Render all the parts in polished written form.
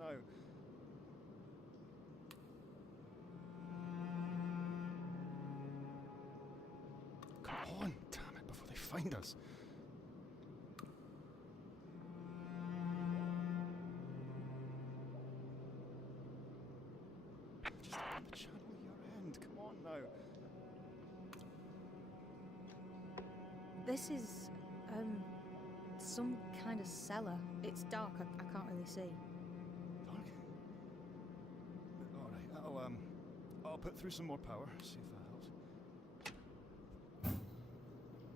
now. Come on, damn it, before they find us. Just on the channel your end. Come on now. This is, some kind of cellar. It's dark, I can't really see. Dark. Alright, I'll put through some more power, see if that helps.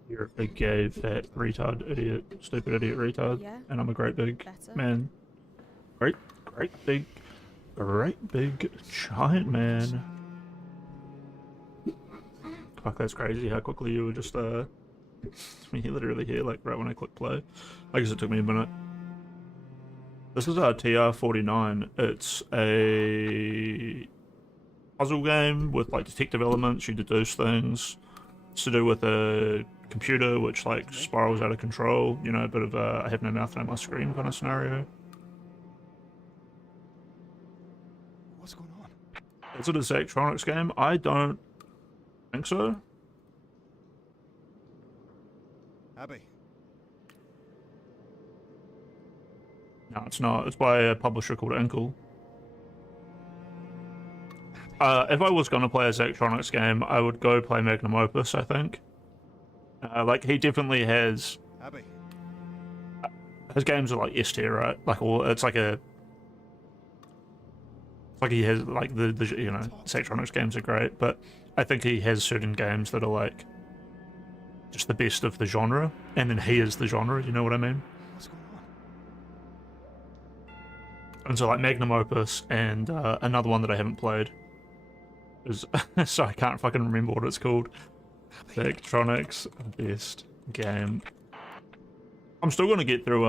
You're a big gay, fat, retard, idiot, stupid idiot retard. Yeah. And I'm a great big Better. man. Great big giant man. Fuck, that's crazy how quickly you were just, I mean, literally here, like, right when I click play. I guess it took me a minute. This is our tr-49. It's a puzzle game with, like, detective elements. You deduce things. It's to do with a computer which, like, spirals out of control. You know, a bit of a I have no mouth, no my screen kind of scenario. What's going on? Is it a Zachtronics game? I don't think so. Abby. No, it's not. It's by a publisher called Inkle. If I was going to play a Zachtronics game, I would go play Magnum Opus, I think. Like, he definitely has... Abby. His games are like S tier, right? Like, it's like a... It's like he has, like, the you know, Zachtronics games are great, but I think he has certain games that are, like, just the best of the genre, and then he is the genre, you know what I mean? What's going on? And so, like, Magnum Opus and another one that I haven't played is... so I can't fucking remember what it's called. Zachtronics best game. I'm still gonna get through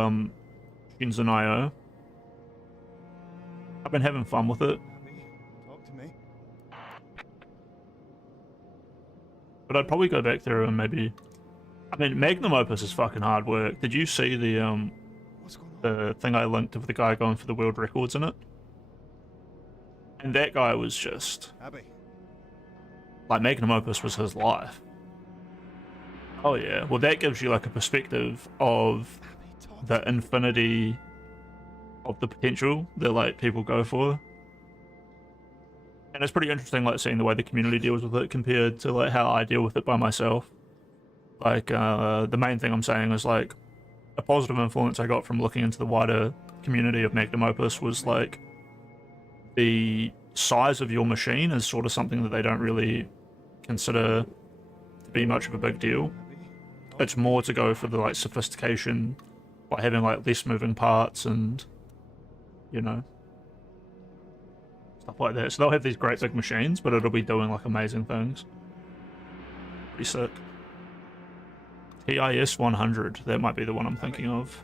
Shenzhen IO. I've been having fun with it. Abby, talk to me. But I'd probably go back through and maybe... I mean, Magnum Opus is fucking hard work. Did you see the What's going on? the thing I linked of the guy going for the world records in it? And that guy was just... Abby. like, Magnum Opus was his life. Oh yeah, well that gives you like a perspective of Abby, talk. the infinity of the potential that like people go for. And it's pretty interesting like seeing the way the community deals with it compared to like how I deal with it by myself. Like the main thing I'm saying is like a positive influence I got from looking into the wider community of Magnum Opus was like the size of your machine is sort of something that they don't really consider to be much of a big deal. It's more to go for the like sophistication by having like less moving parts and, you know, stuff like that. So they'll have these great big machines, but it'll be doing like amazing things. Pretty sick. TIS 100, that might be the one I'm thinking of.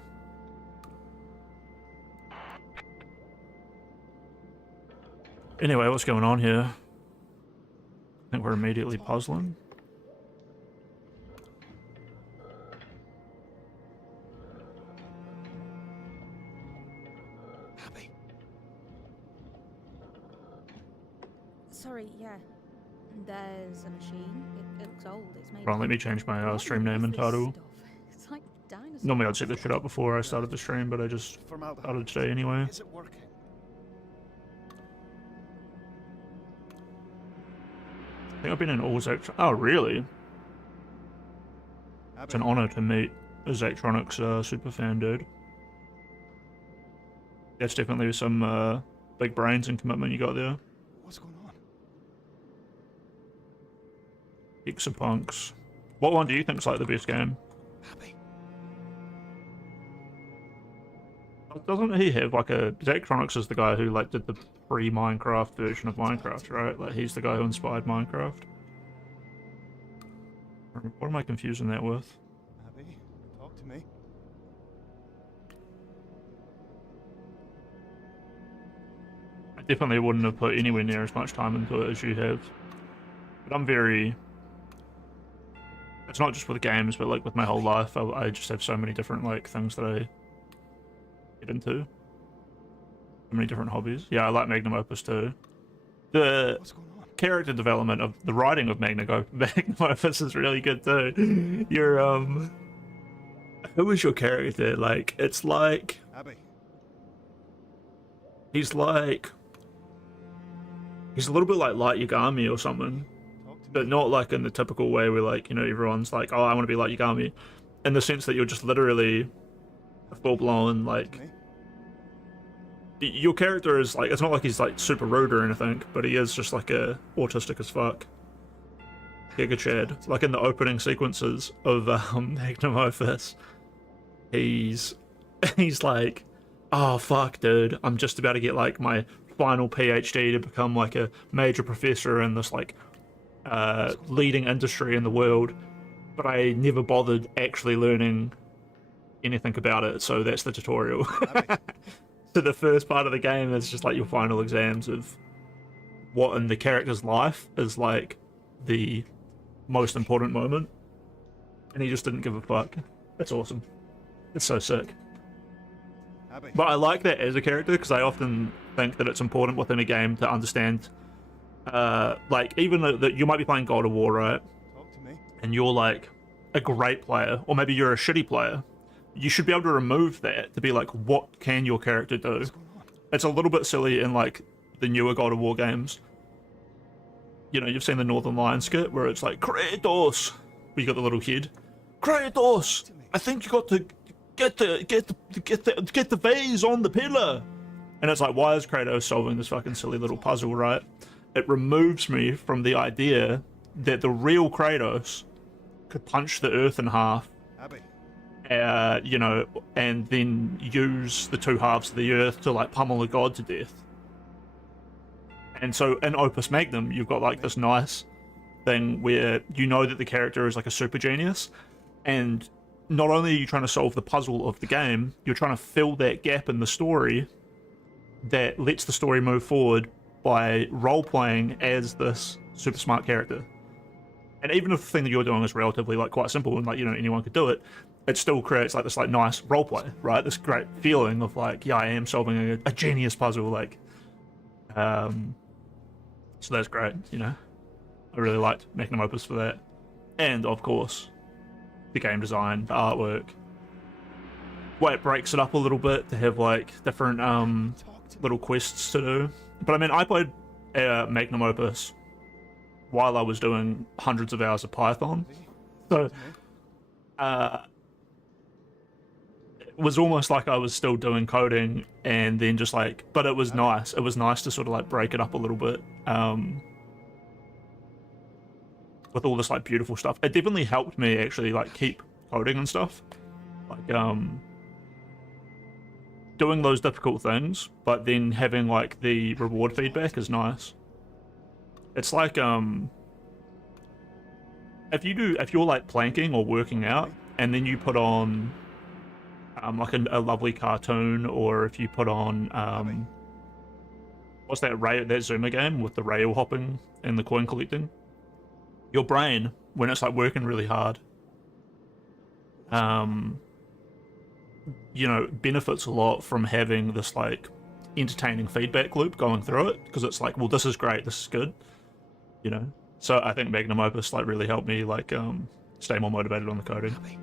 Anyway, what's going on here? I think we're immediately puzzling. Abby. Sorry, yeah. There's a machine. It looks old. It's made. Hold on, let me change my What stream name and is this title. stuff? It's like dinosaurs. Normally I'd set this shit up before I started the stream, but I just Formaldehyde. started today anyway. Is it working? I think I've been in all Zachtronics. Oh, really? It's an honor to meet a Zachtronics superfan, dude. That's definitely some big brains and commitment you got there. What's going on? Exapunks. What one do you think's like the best game? Abby. Doesn't he have like a... Zachtronics is the guy who like did the pre-Minecraft version of Minecraft, right? Like he's the guy who inspired Minecraft. What am I confusing that with? Abby, talk to me. I definitely wouldn't have put anywhere near as much time into it as you have. But I'm very... It's not just with games, but like with my whole life, I just have so many different like things that I get into. So many different hobbies. Yeah, I like magnum opus too. The What's going on? character development of the writing of magnum opus is really good too. You're who is your character? Like, it's like Abby, he's like he's a little bit like Light Yagami or something, talk to but me. not like in the typical way where, like, you know, everyone's like, oh, I want to be Light Yagami, in the sense that you're just literally a full-blown, Talk like, to me. your character is like, it's not like he's like super rude or anything, but he is just like a autistic as fuck Giga Chad. Like in the opening sequences of Magnum Opus, he's he's like, oh fuck dude, I'm just about to get like my final PhD to become like a major professor in this like leading industry in the world, but I never bothered actually learning anything about it, so that's the tutorial. Abby, So the first part of the game is just like your final exams of what in the character's life is like the most important moment, and he just didn't give a fuck. That's awesome. It's so sick. Abby. But I like that as a character because I often think that it's important within a game to understand, like, even though that you might be playing God of War, right, Talk to me. and you're like a great player, or maybe you're a shitty player, you should be able to remove that to be like, what can your character do? What's going on? It's a little bit silly in like the newer God of War games. You know, you've seen the Northern Lion skit where it's like, Kratos, where you got the little head. Kratos, I think you got to get the vase on the pillar. And it's like, why is Kratos solving this fucking silly little puzzle, right? It removes me from the idea that the real Kratos could punch the earth in half, Abby. you know, and then use the two halves of the earth to like pummel a god to death. And so in Opus Magnum, you've got like this nice thing where you know that the character is like a super genius, and not only are you trying to solve the puzzle of the game, you're trying to fill that gap in the story that lets the story move forward by role-playing as this super smart character. And even if the thing that you're doing is relatively like quite simple and like, you know, anyone could do it, it still creates like this like nice roleplay, right? This great feeling of like, yeah, I am solving a genius puzzle, like, so that's great, you know. I really liked Magnum Opus for that. And of course, the game design, the artwork. Well, it breaks it up a little bit to have like different Talk to me. little quests to do. But I mean, I played Magnum Opus while I was doing hundreds of hours of Python. So Talk to me. it was almost like I was still doing coding, and then just like, but it was nice. It was nice to sort of like break it up a little bit. With all this like beautiful stuff. It definitely helped me actually like keep coding and stuff. Like doing those difficult things, but then having like the reward feedback is nice. It's like if you're like planking or working out and then you put on like a lovely cartoon, or if you put on what's that Zoomer game with the rail hopping and the coin collecting, your brain, when it's like working really hard, you know, benefits a lot from having this like entertaining feedback loop going through it, because it's like, well, this is great, this is good, you know. So I think Magnum Opus like really helped me like stay more motivated on the coding. Abby.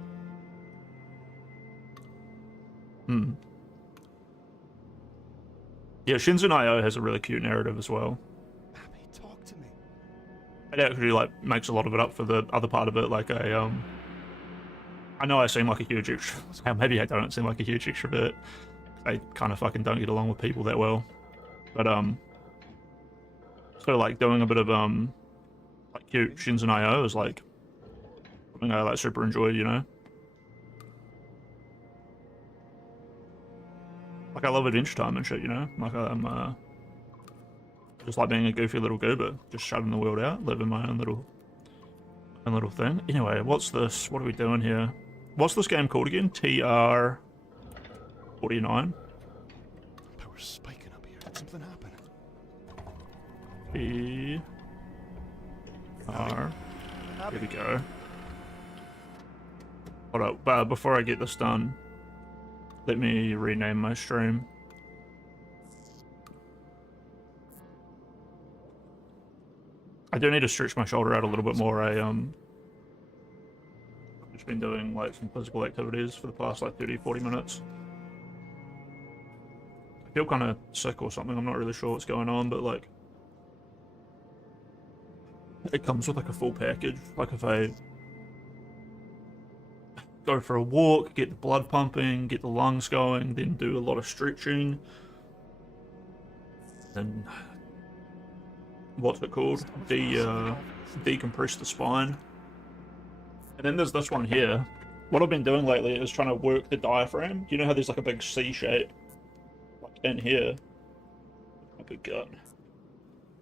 Yeah, Shinzen IO has a really cute narrative as well. Abby, talk to me. It actually like makes a lot of it up for the other part of it. Like I know I seem like a huge extrovert. Maybe I don't seem like a huge extrovert. I kind of fucking don't get along with people that well. But so like doing a bit of like cute Shinzen IO is like something I like super enjoy, you know. Like I love Adventure Time and shit, you know. Like I'm just like being a goofy little goober, just shutting the world out, living my own little thing. Anyway, what's this? What are we doing here? What's this game called again? tr-49. Power's spiking up here. Did something happen? Here we go. Hold up, but before I get this done, let me rename my stream. I do need to stretch my shoulder out a little bit more. I've just been doing like some physical activities for the past like 30-40 minutes. I feel kind of sick or something. I'm not really sure what's going on, but like it comes with like a full package. Like if I go for a walk, get the blood pumping, get the lungs going, then do a lot of stretching, then what's it called? Decompress the spine. And then there's this one here. What I've been doing lately is trying to work the diaphragm. You know how there's like a big C shape, like in here, a big gut,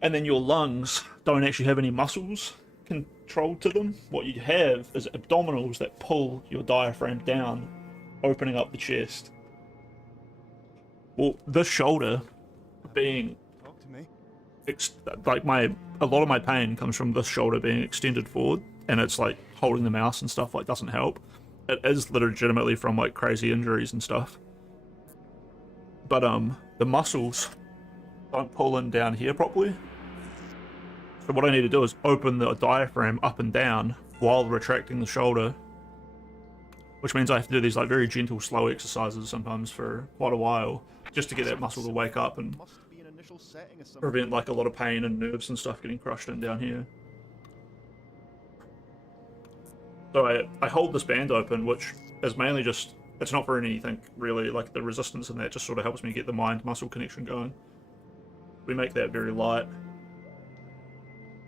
and then your lungs don't actually have any muscles controlled to them. What you have is abdominals that pull your diaphragm down, opening up the chest. Well, this shoulder being Talk to me. like a lot of my pain comes from this shoulder being extended forward, and it's like holding the mouse and stuff like doesn't help. It is legitimately from like crazy injuries and stuff, but the muscles don't pull in down here properly. So what I need to do is open the diaphragm up and down while retracting the shoulder, which means I have to do these like very gentle, slow exercises sometimes for quite a while, just to get that muscle to wake up and Must be an initial setting or something. prevent like a lot of pain and nerves and stuff getting crushed in down here. So I hold this band open, which is mainly just, it's not for anything really, like the resistance in that just sort of helps me get the mind-muscle connection going. We make that very light.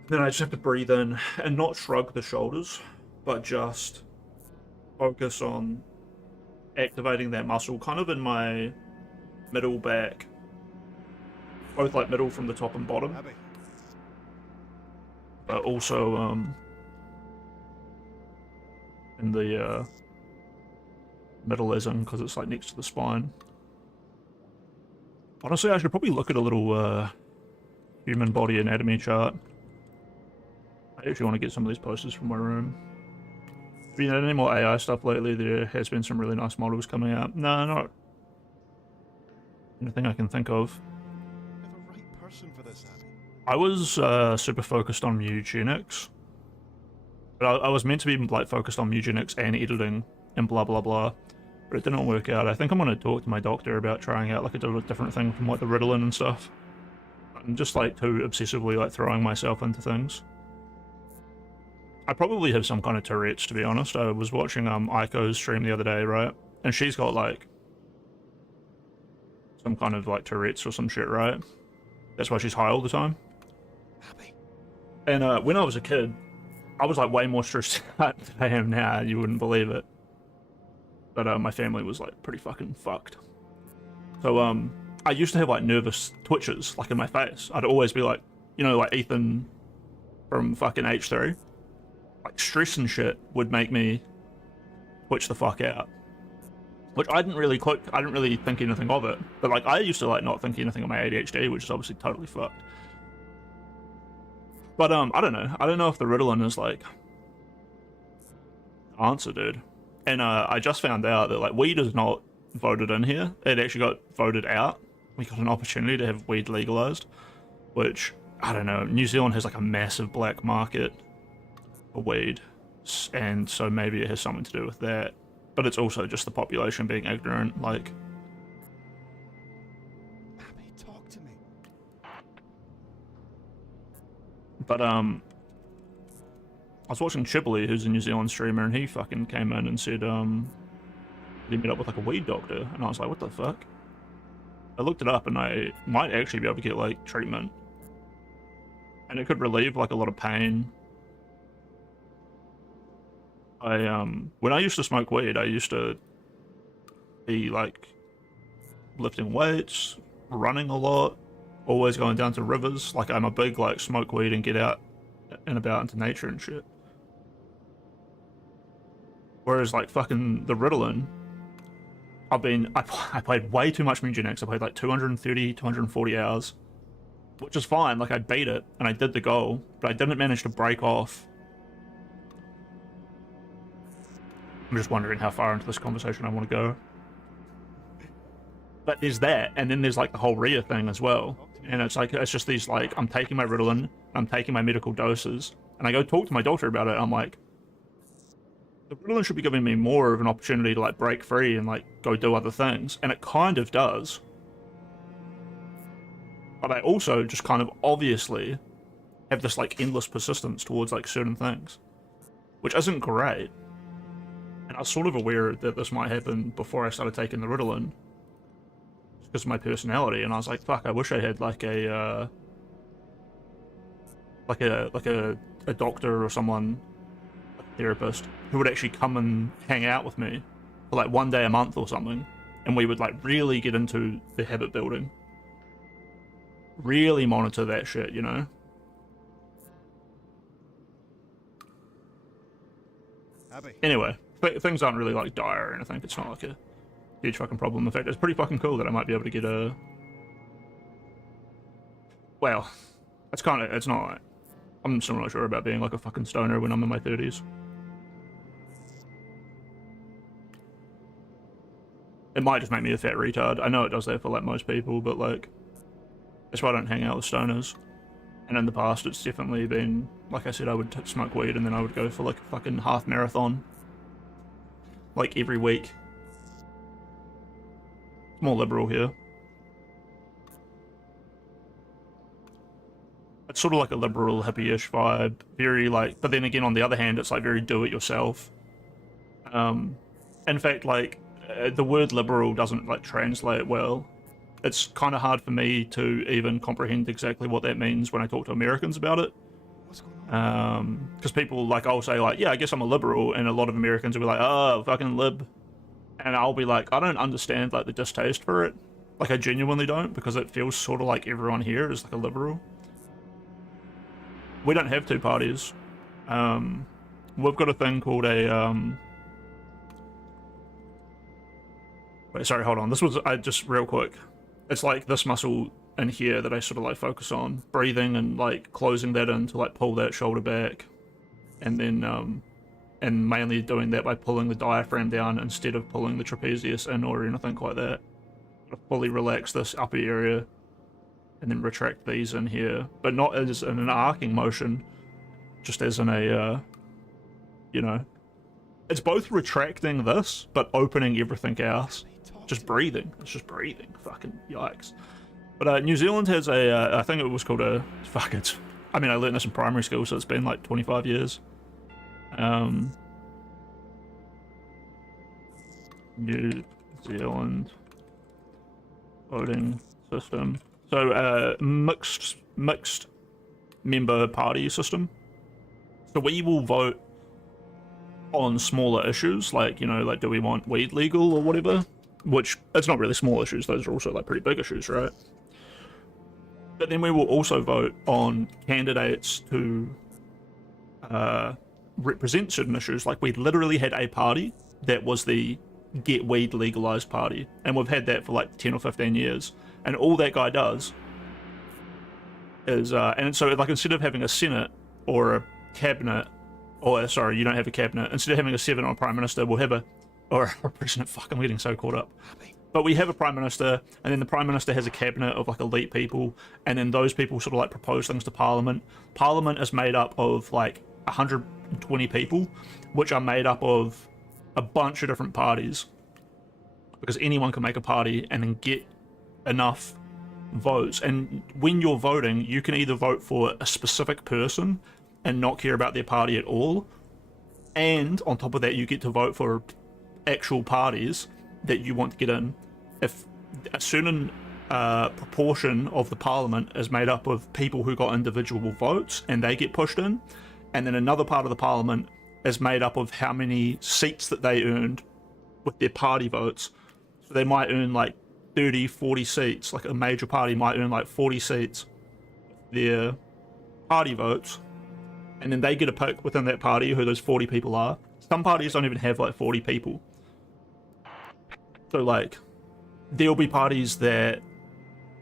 Then I just have to breathe in and not shrug the shoulders, but just focus on activating that muscle kind of in my middle back. Both like middle from the top and bottom. Abby, But also in the middle as in, because it's like next to the spine. Honestly, I should probably look at a little human body anatomy chart. I actually want to get some of these posters from my room. Have you had any more AI stuff lately? There has been some really nice models coming out. No, not anything I can think of. you're the right person for this, Abby. I was super focused on eugenics. But I was meant to be like focused on eugenics and editing and blah blah blah. But it didn't work out. I think I'm going to talk to my doctor about trying out like a different thing from like the Ritalin and stuff. I'm just like too obsessively like throwing myself into things. I probably have some kind of Tourette's, to be honest. I was watching Aiko's stream the other day, right? And she's got like some kind of like Tourette's or some shit, right? That's why she's high all the time. Abby. And when I was a kid, I was like way more stressed out than I am now. You wouldn't believe it. But my family was like pretty fucking fucked. So I used to have like nervous twitches like in my face. I'd always be like, you know, like Ethan from fucking H3. Like stress and shit would make me twitch the fuck out. Which I didn't really think anything of it. But like I used to like not think anything of my ADHD, which is obviously totally fucked. But I don't know. I don't know if the Ritalin is like the answer, dude. And I just found out that like weed is not voted in here. It actually got voted out. We got an opportunity to have weed legalized, which I don't know. New Zealand has like a massive black market for weed, and so maybe it has something to do with that. But it's also just the population being ignorant. Like, Abby, talk to me. but I was watching Chibley, who's a New Zealand streamer, and he fucking came in and said he met up with like a weed doctor, and I was like, what the fuck? I looked it up, and I might actually be able to get like treatment, and it could relieve like a lot of pain. When I used to smoke weed, I used to be like lifting weights, running a lot, always going down to rivers. Like I'm a big like smoke weed and get out and about into nature and shit. Whereas like fucking the Ritalin, I played way too much Mucinex. I played like 230, 240 hours, which is fine. Like I beat it and I did the goal, but I didn't manage to break off. I'm just wondering how far into this conversation I want to go. But there's that, and then there's like the whole Rhea thing as well. Talk to me. and it's like, it's just these, like, I'm taking my Ritalin, I'm taking my medical doses, and I go talk to my doctor about it, I'm like, the Ritalin should be giving me more of an opportunity to, like, break free and, like, go do other things, and it kind of does. But I also just kind of obviously have this, like, endless persistence towards, like, certain things, which isn't great. And I was sort of aware that this might happen before I started taking the Ritalin, because of my personality, and I was like, fuck, I wish I had, like, a doctor or someone, like a therapist, who would actually come and hang out with me for, like, 1 day a month or something, and we would, like, really get into the habit building. Really monitor that shit, you know? Abby. Anyway, things aren't really, like, dire or anything. It's not like a huge fucking problem. In fact, it's pretty fucking cool that I might be able to get a... Well, it's kind of... It's not... I'm still not sure about being, like, a fucking stoner when I'm in my 30s. It might just make me a fat retard. I know it does that for, like, most people, but, like... That's why I don't hang out with stoners. And in the past, it's definitely been... Like I said, I would smoke weed and then I would go for, like, a fucking half marathon. Like, every week. It's more liberal here. It's sort of like a liberal, hippie-ish vibe. Very, like... But then again, on the other hand, it's, like, very do-it-yourself. In fact, like, the word liberal doesn't, like, translate well. It's kind of hard for me to even comprehend exactly what that means when I talk to Americans about it. What's going on? Because people, like, I'll say, like, yeah, I guess I'm a liberal, and a lot of Americans will be like, oh, fucking lib. And I'll be like, I don't understand, like, the distaste for it. Like, I genuinely don't, because it feels sort of like everyone here is, like, a liberal. We don't have two parties. We've got a thing called a, Wait, sorry, hold on. This was, just real quick. It's like this muscle in here that I sort of, like, focus on. Breathing and, like, closing that in to, like, pull that shoulder back. And then, and mainly doing that by pulling the diaphragm down instead of pulling the trapezius in or anything like that. Fully relax this upper area and then retract these in here. But not as in an arcing motion, just as in a, you know. It's both retracting this, but opening everything else. Just breathing. It's just breathing. Fucking yikes. But New Zealand has a, I think it was called a, fuck it. I mean, I learned this in primary school, so it's been like 25 years. New Zealand voting system. So, mixed member party system. So we will vote on smaller issues, like, you know, like, do we want weed legal or whatever? Which, it's not really small issues, those are also, like, pretty big issues, right? But then we will also vote on candidates to represent certain issues. Like, we literally had a party that was the get weed legalized party, and we've had that for like 10 or 15 years, and all that guy does is and so, like, instead of having a senate or a cabinet, or sorry, you don't have a cabinet, instead of having a 7 or a prime minister, we'll have a president. Fuck, I'm getting so caught up. But we have a prime minister, and then the prime minister has a cabinet of, like, elite people, and then those people sort of, like, propose things to parliament. Parliament is made up of, like, 120 people, which are made up of a bunch of different parties, because anyone can make a party and then get enough votes. And when you're voting, you can either vote for a specific person and not care about their party at all, and on top of that, you get to vote for actual parties that you want to get in. If a certain proportion of the parliament is made up of people who got individual votes and they get pushed in, and then another part of the parliament is made up of how many seats that they earned with their party votes. So they might earn like 30, 40 seats. Like, a major party might earn like 40 seats with their party votes, and then they get a pick within that party who those 40 people are. Some parties don't even have like 40 people. So, like, there'll be parties that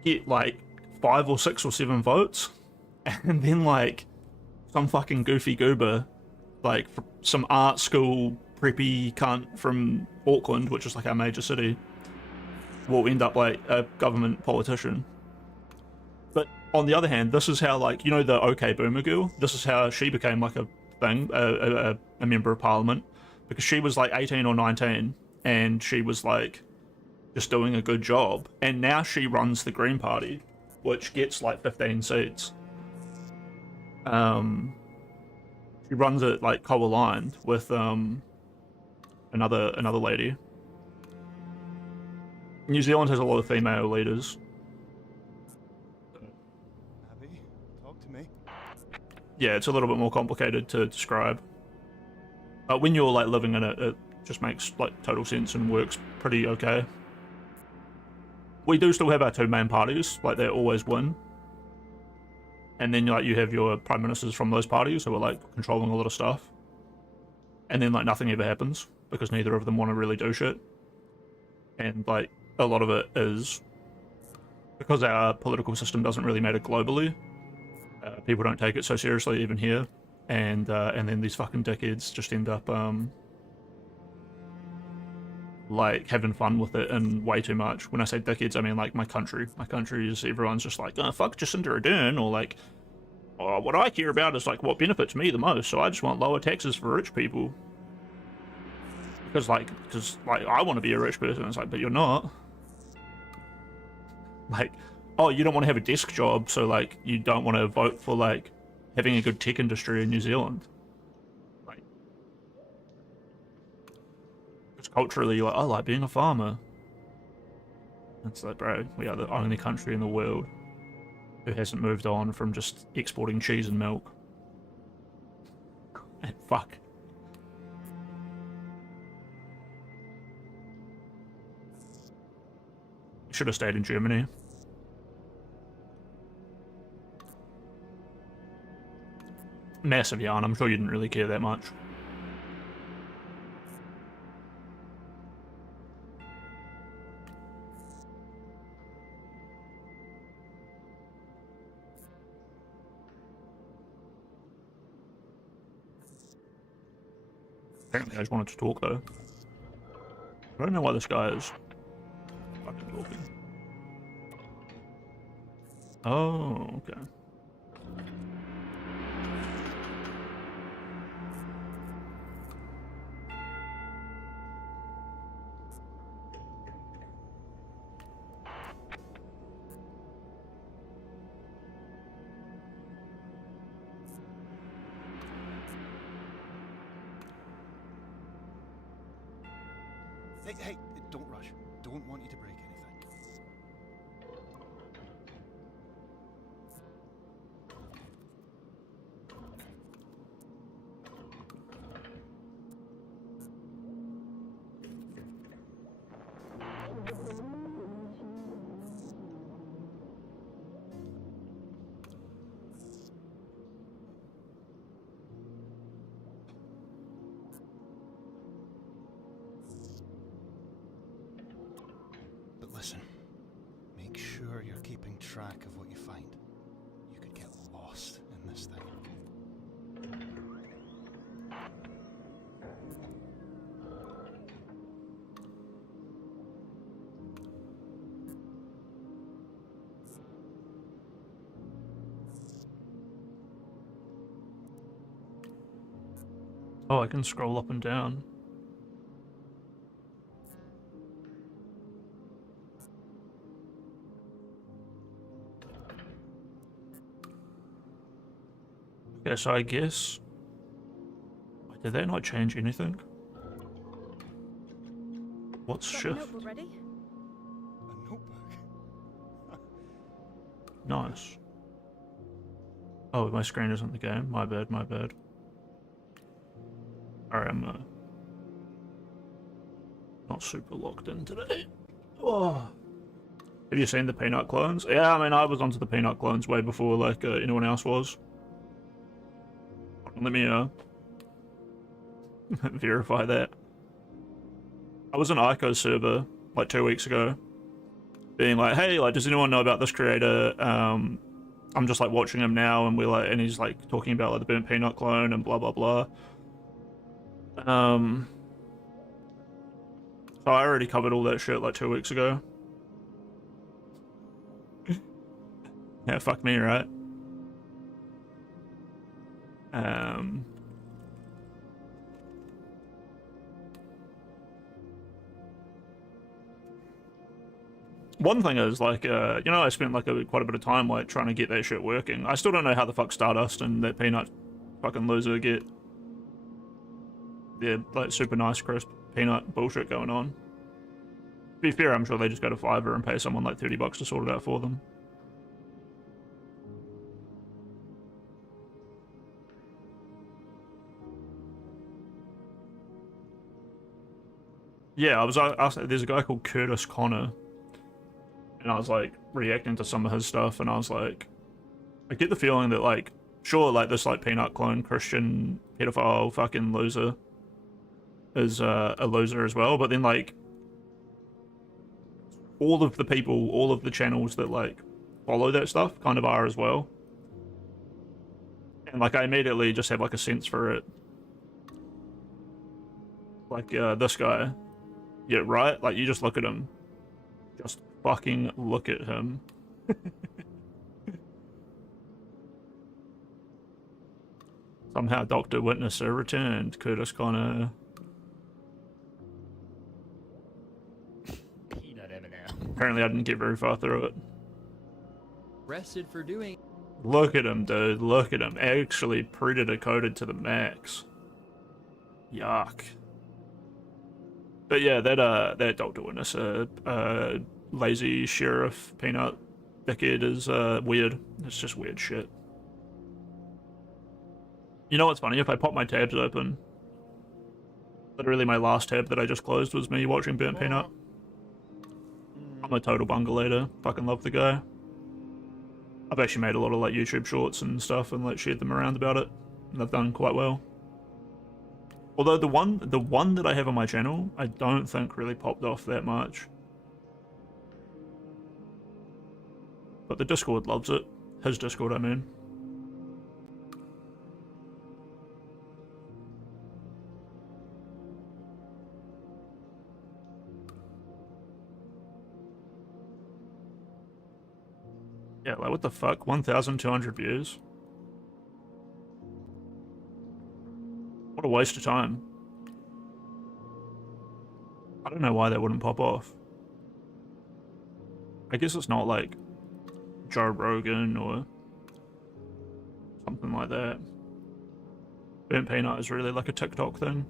get like 5 or 6 or 7 votes, and then, like, some fucking goofy goober, like, some art school preppy cunt from Auckland, which is like our major city, will end up like a government politician. But on the other hand, this is how, like, you know, the OK Boomer girl. This is how she became like a thing, a member of parliament, because she was like 18 or 19, and she was like just doing a good job, and now she runs the Green Party, which gets like 15 seats. She runs it like co-aligned with another lady. New Zealand has a lot of female leaders. Abby, talk to me. Yeah, it's a little bit more complicated to describe. But when you're like living in it, it just makes like total sense and works pretty okay. We do still have our two main parties, like they always win. And then like you have your prime ministers from those parties who are like controlling a lot of stuff. And then like nothing ever happens because neither of them want to really do shit. And like a lot of it is because our political system doesn't really matter globally. People don't take it so seriously even here. And then these fucking dickheads just end up like having fun with it and way too much. When I say dickheads, I mean like my country. My country is everyone's just like, oh, fuck Jacinda Ardern, or like, oh, what I care about is like what benefits me the most. So I just want lower taxes for rich people. Because I want to be a rich person. It's like, but you're not. Like, oh, you don't want to have a desk job, so like you don't want to vote for like having a good tech industry in New Zealand. Like, because culturally, you're like, I like being a farmer. It's like, bro, we are the only country in the world who hasn't moved on from just exporting cheese and milk. And fuck. Should have stayed in Germany. Massive yarn, I'm sure you didn't really care that much. Apparently I just wanted to talk though. I don't know why this guy is fucking talking. Oh, okay. Hey, don't rush. Don't want you to break anything. But listen, make sure you're keeping track of what you find. You could get lost in this thing. Oh, I can scroll up and down. Okay, so I guess... Wait, did that not change anything? What's Got the shift? notebook ready? A notebook? Nice. Oh, my screen isn't the game. My bad, my bad. Alright, I'm not super locked in today. Oh. Have you seen the Peanut clones? Yeah, I mean, I was onto the Peanut clones way before like anyone else was. Let me verify that. I was on Ico's server like 2 weeks ago, being like, hey, like, does anyone know about this creator? I'm just like watching him now, and and he's like talking about like the burnt peanut clone and blah blah blah. So I already covered all that shit like 2 weeks ago. Yeah, fuck me, right? Um, One thing is, like, I spent like quite a bit of time like trying to get that shit working. I still don't know how the fuck Stardust and that Peanut fucking loser get their like super nice crisp peanut bullshit going on. To be fair, I'm sure they just go to Fiverr and pay someone like $30 to sort it out for them. Yeah, I was there's a guy called Curtis Connor, and I was like reacting to some of his stuff, and I was like, I get the feeling that like, sure, like this like peanut clone Christian pedophile fucking loser is a loser as well, but then like all of the people, all of the channels that like follow that stuff kind of are as well. And like I immediately just have like a sense for it. Like this guy. Yeah, right? Like you just look at him. Just fucking look at him. Somehow Dr. Witnesser returned. Curtis Connor. Peanut M&M. Apparently I didn't get very far through it. Arrested for doing. Look at him, dude. Look at him. Actually predator coded to the max. Yuck. But yeah, that Dr. Witnesser, lazy sheriff peanut dickhead is weird. It's just weird shit. You know what's funny? If I pop my tabs open, literally my last tab that I just closed was me watching Burnt Peanut. I'm a total bungalator. Fucking love the guy. I've actually made a lot of like YouTube shorts and stuff and like shared them around about it, and they've done quite well. Although the one that I have on my channel, I don't think really popped off that much. But the Discord loves it. His Discord, I mean. Yeah, like what the fuck? 1,200 views? What a waste of time. I don't know why that wouldn't pop off. I guess it's not like Joe Rogan or something like that. Burnt Peanut is really like a TikTok thing.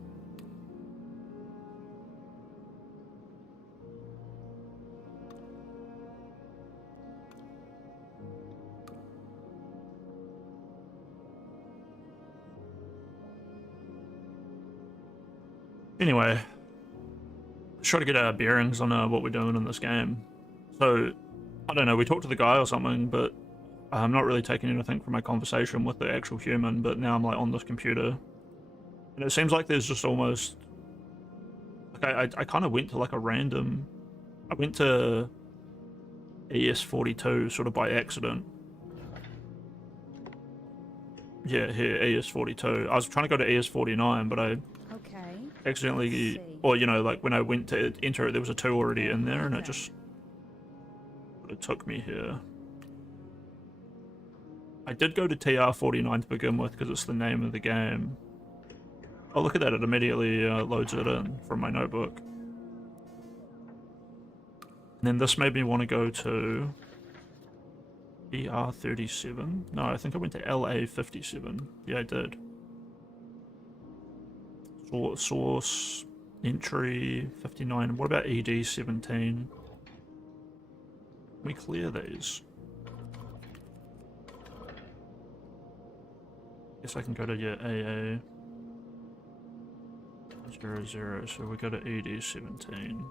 Anyway, let's try to get our bearings on what we're doing in this game. So, I don't know, we talked to the guy or something, but I'm not really taking anything from my conversation with the actual human, but now I'm like on this computer. And it seems like there's just almost... Like I kind of went to like a random... I went to ES42 sort of by accident. Yeah, here, ES42. I was trying to go to ES49, but I accidentally, or like when I went to enter it, there was a 2 already in there, and it took me here. I did go to tr-49 to begin with because it's the name of the game. Oh, look at that! It immediately loads it in from my notebook. And then this made me want to go to ER37. No, I think I went to LA57. Yeah, I did. Source entry 59. What about ED17? Can we clear these? Guess I can go to AA 00. So we go to ED17.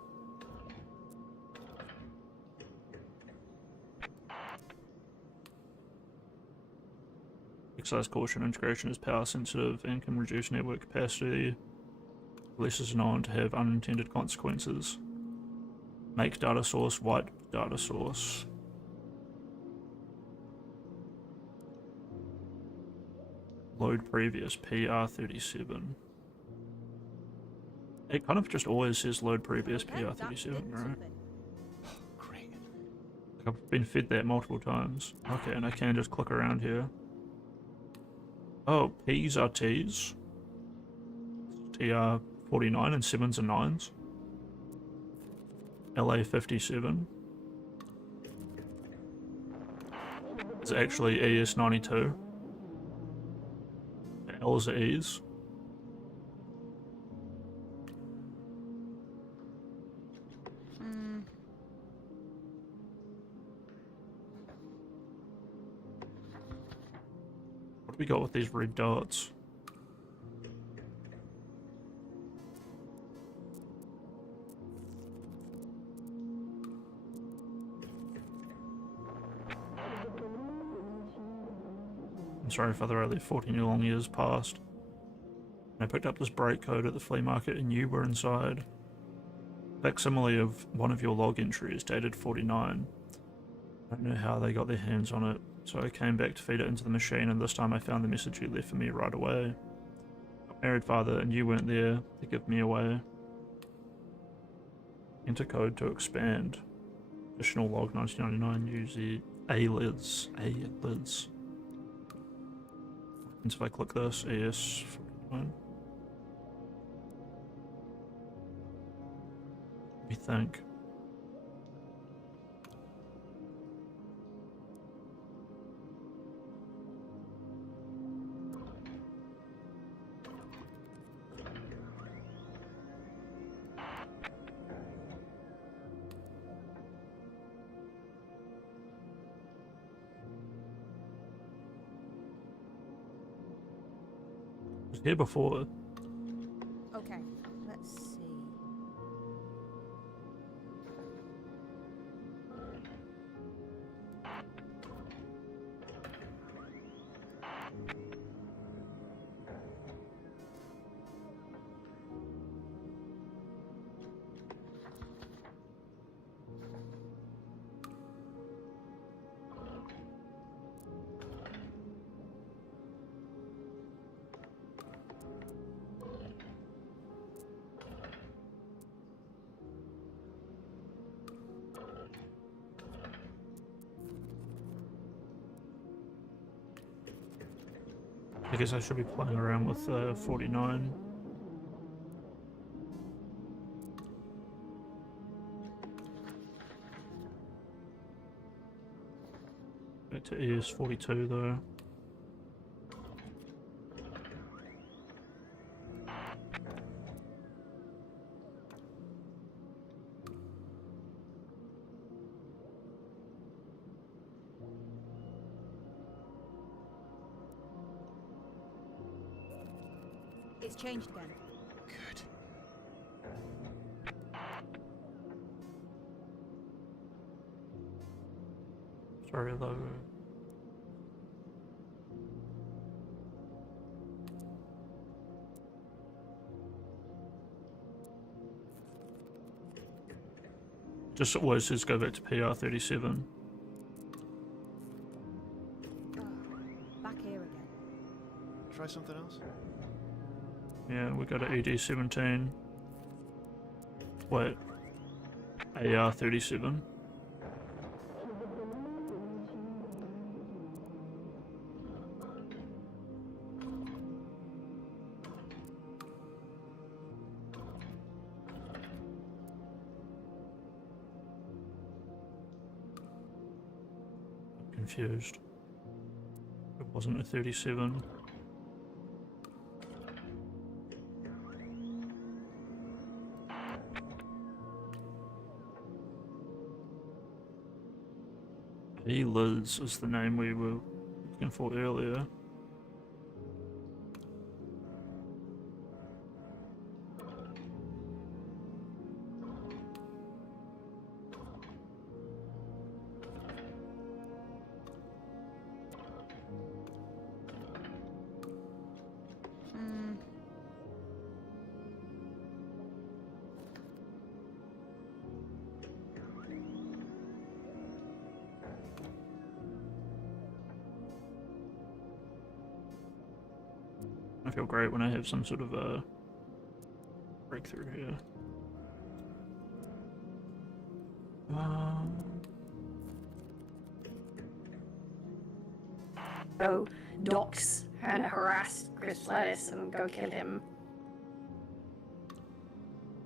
Exercise caution. Integration is power sensitive and can reduce network capacity. Release is known to have unintended consequences. Make data source, wipe data source. Load previous, PR37. It kind of just always says load previous PR37, right? Great. I've been fed that multiple times. Okay, and I can just click around here. Oh, P's are T's. tr-49 and 7s and 9s. LA57. It's actually ES92. L's are E's. Hmm. What do we got with these red dots? I'm sorry, Father, I left 14 long years past. I picked up this brake code at the flea market and you were inside. Facsimile of one of your log entries dated 49. I don't know how they got their hands on it, so I came back to feed it into the machine, and this time I found the message you left for me right away. Got married, Father, and you weren't there to give me away. Enter code to expand. Additional log 1999, use the A-lids. A-lids. And if I click this, ES49. Let me think. It was here before. Okay, let's see. I guess I should be playing around with 49. Back to ES42 though. It's changed again. Good. Sorry though. Just always says go back to PR37. Back here again. Try something else? Yeah, we go to ED17. Wait. AR37. Confused. It wasn't a 37. Liz is the name we were looking for earlier. Hmm. I feel great when I have some sort of a breakthrough here. go dox and harass Chris Lettuce and go kill him.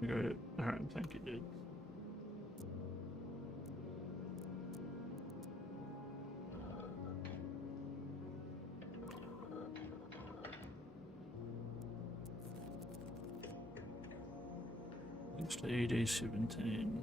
Go. Alright, thank you, dude. Thanks to ED17.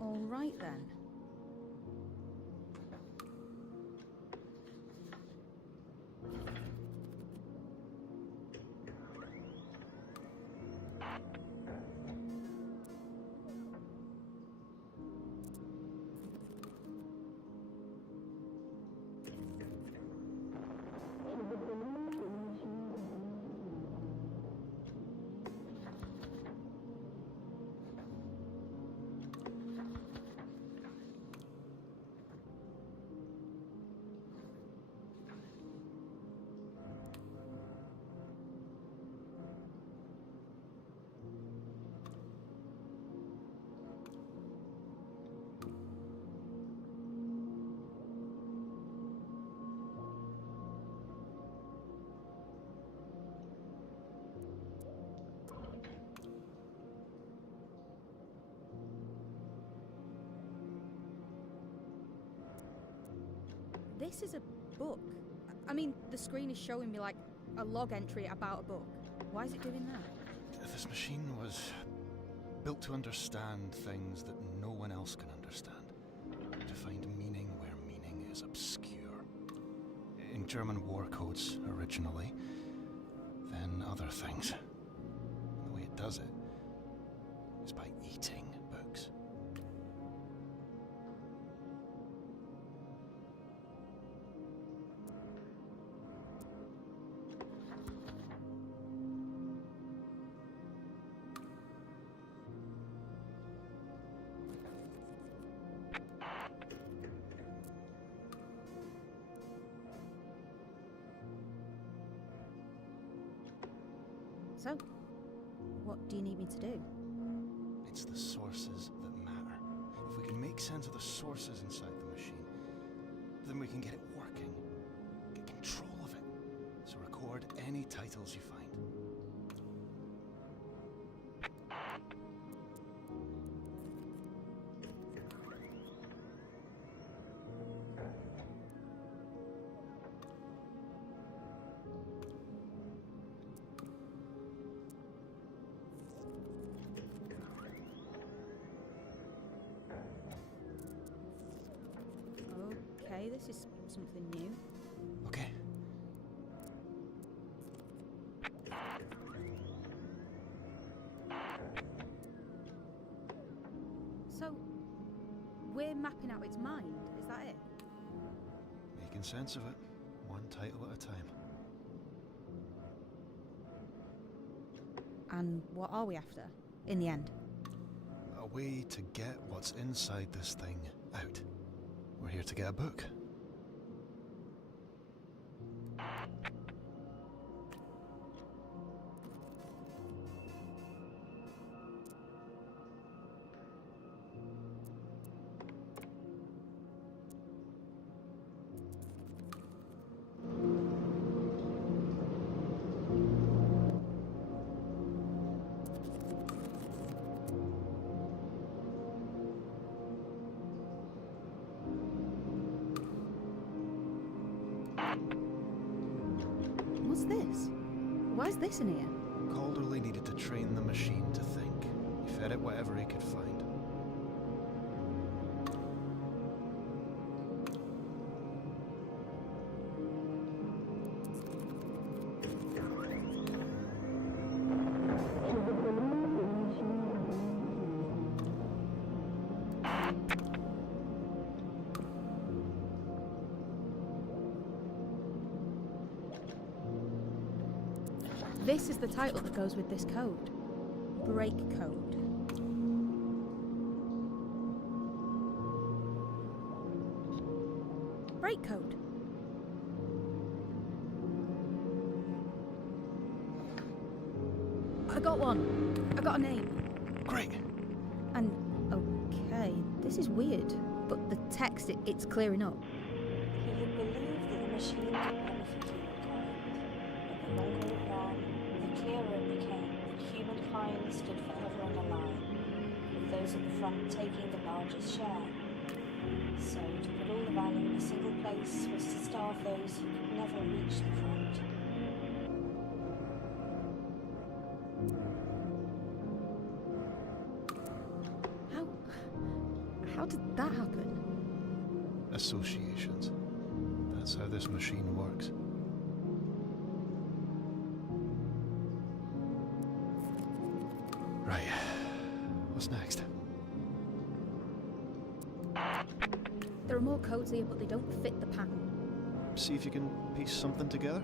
All right then. This is a book. I mean, the screen is showing me like a log entry about a book. Why is it doing that? This machine was built to understand things that no one else can understand. To find meaning where meaning is obscure. In German war codes originally, then other things. The way it does it is by eating books. So, what do you need me to do? It's the sources that matter. If we can make sense of the sources inside the machine, then we can get it working. Get control of it. So record any titles you find. Okay, this is something new. Okay. So, we're mapping out its mind, is that it? Making sense of it, one title at a time. And what are we after? in the end? A way to get what's inside this thing out. We're here to get a book. What's this? Why is this in here? Calderly needed to train the machine to think. He fed it whatever he could find. This is the title that goes with this code. Break code. Break code. I got one. I got a name. Great! And, okay, this is weird, but the text, it's clearing up. He had believed that the machine could benefit humankind, but the longer it ran, the clearer it became that humankind stood forever on the line, with those at the front taking the largest share. So, to put all the value in a single place was to starve those who could never reach the front. How did that happen? Associations. That's how this machine works. Right. What's next? There are more codes here, but they don't fit the pattern. See if you can piece something together?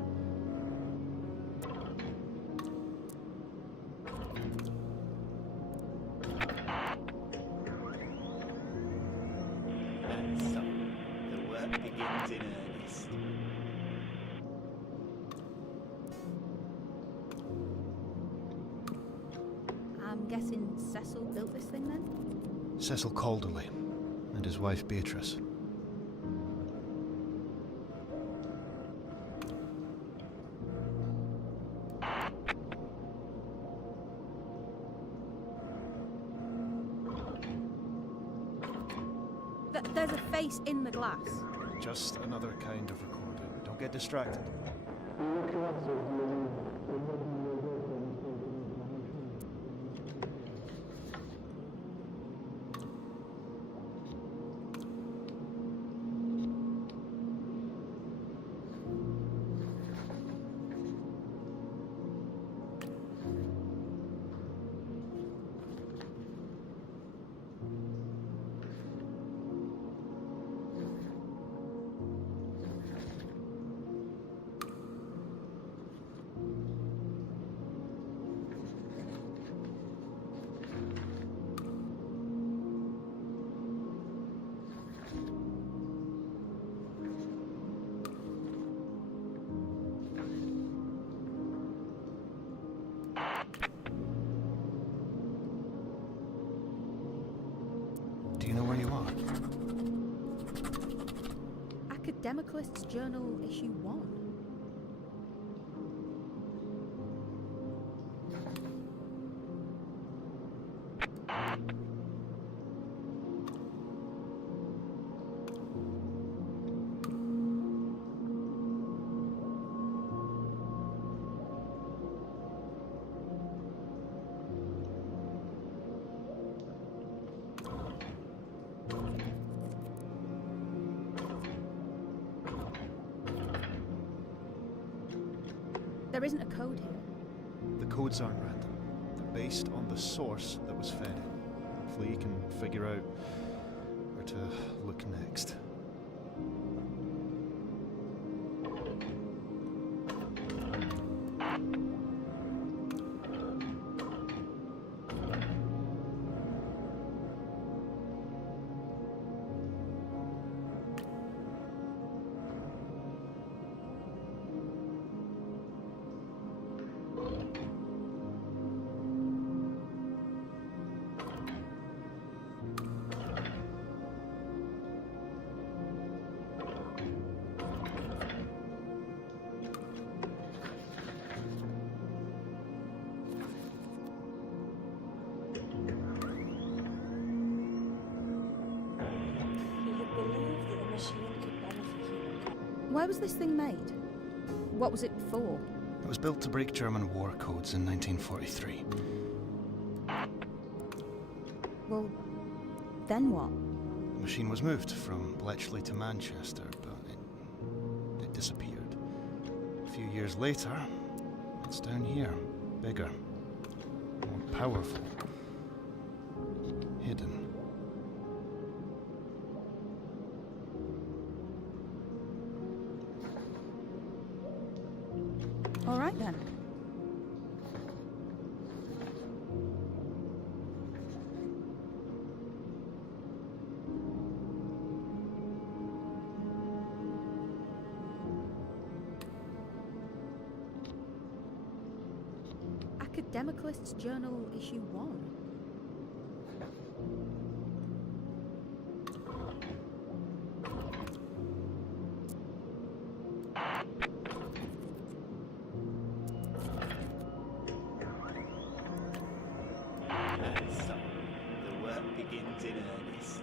So, the work begins in earnest. I'm guessing Cecil built this thing then? Cecil Calderly and his wife Beatrice. There's a face in the glass. Just another kind of recording. Don't get distracted. Do you know where you are? Academicalist's Journal, issue 1. There isn't a code here. The codes aren't random. They're based on the source that was fed in. Hopefully you can figure out where to look next. Why was this thing made? What was it for? It was built to break German war codes in 1943. Well, then what? The machine was moved from Bletchley to Manchester, but it disappeared. A few years later, it's down here. Bigger, more powerful, hidden. All right then. Academicalist's Journal, Issue 1. So, the work begins in earnest.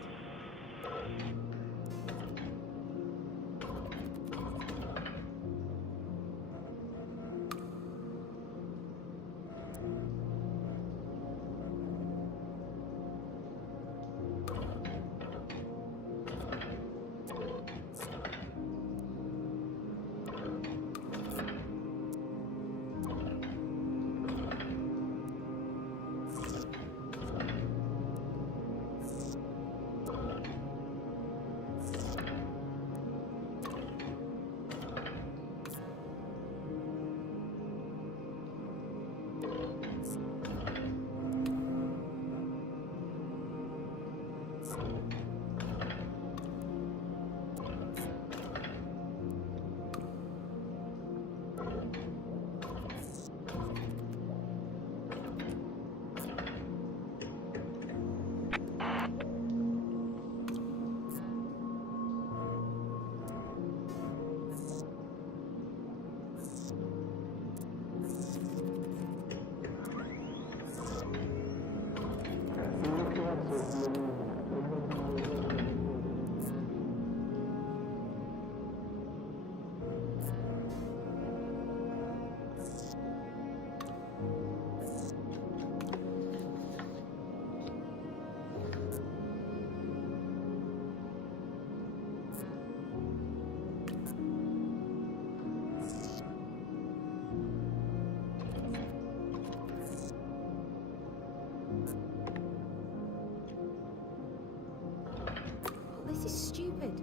This is stupid.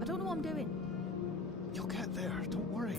I don't know what I'm doing. You'll get there, don't worry.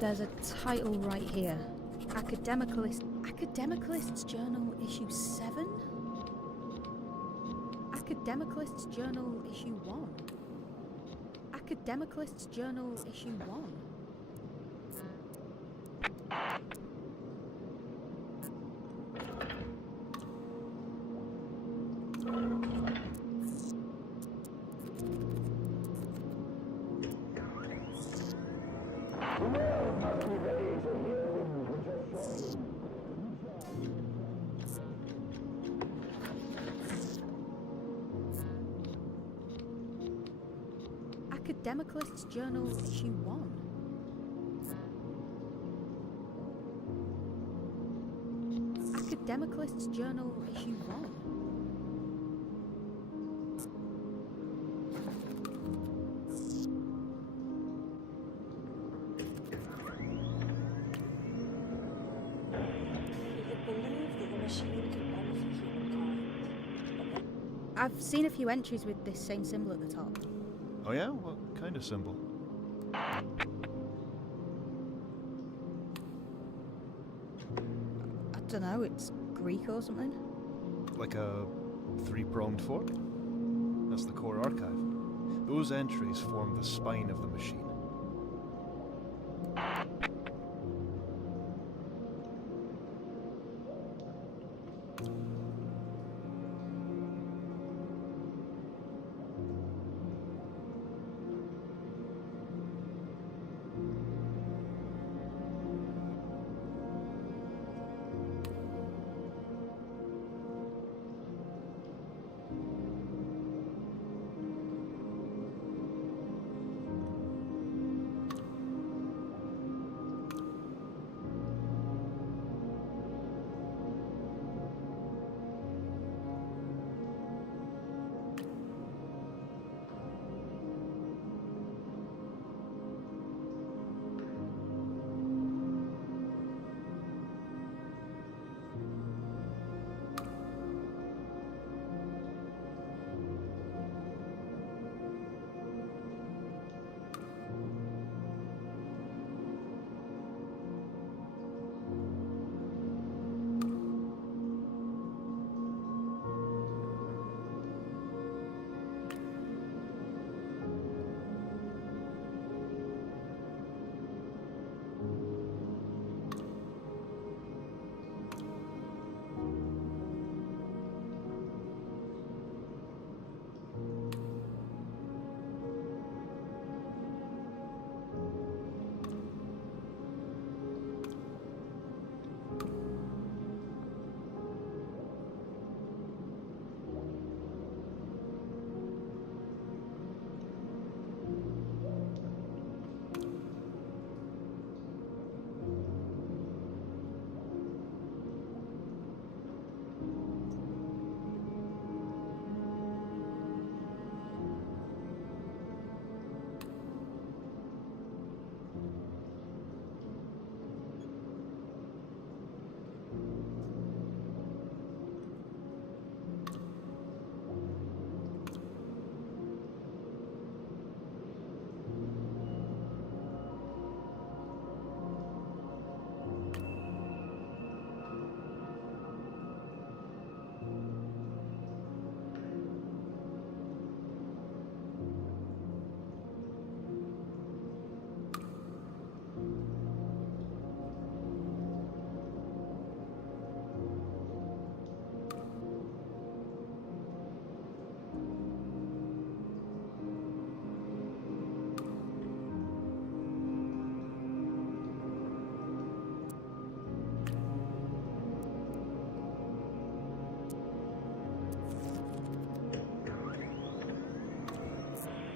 There's a title right here. Academicalist's Journal, Issue 7? Academicalist's Journal, Issue 1. Academicalist's Journal, Issue 1. Academicalist's Journal, Issue 1. Academicalist's Journal, Issue 1. He had believed that the machine could benefit humankind, but then I've seen a few entries with this same symbol at the top. Oh yeah? What kind of symbol? I don't know, it's Greek or something. Like a three-pronged fork? That's the core archive. Those entries form the spine of the machine.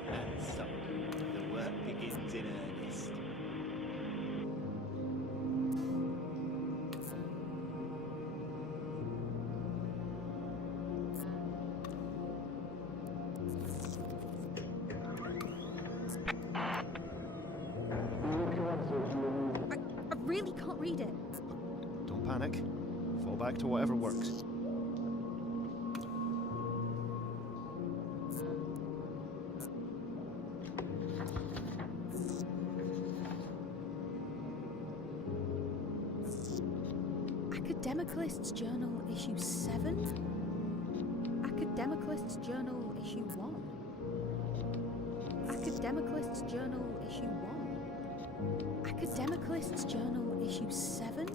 And so, the work begins in earnest. I really can't read it. Don't panic. Fall back to whatever works. Academicalist's Journal, Issue 7? Academicalist's Journal, Issue 1? Academicalist's Journal, Issue 1? Academicalist's Journal, Issue 7?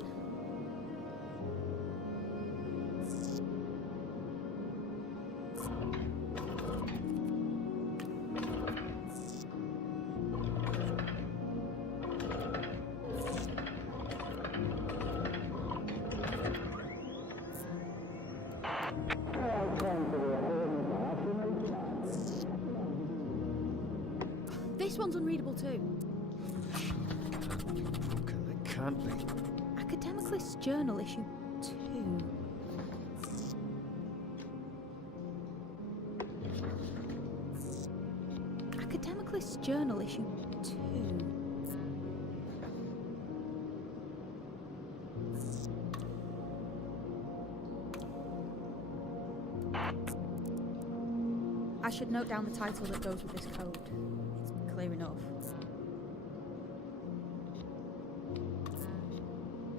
This one's unreadable too. Broken. It can't be. Academicalist's Journal, Issue 2. Academicalist's Journal, Issue 2. should note down the title that goes with this code. It's clear enough.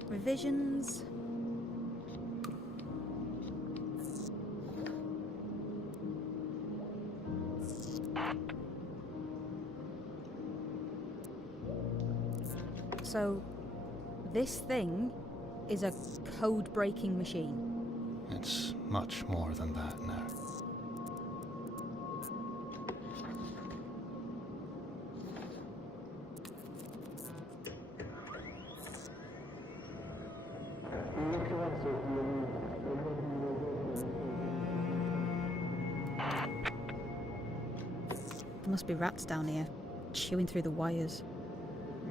Revisions. So, this thing is a code-breaking machine. It's much more than that now. There must be rats down here, chewing through the wires.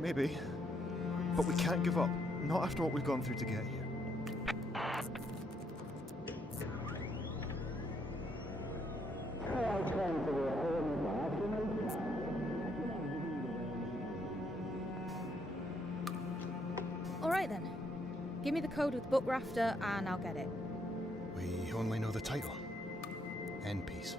Maybe. But we can't give up. Not after what we've gone through to get here. Alright then. Give me the code with Book Rafter and I'll get it. We only know the title. End piece.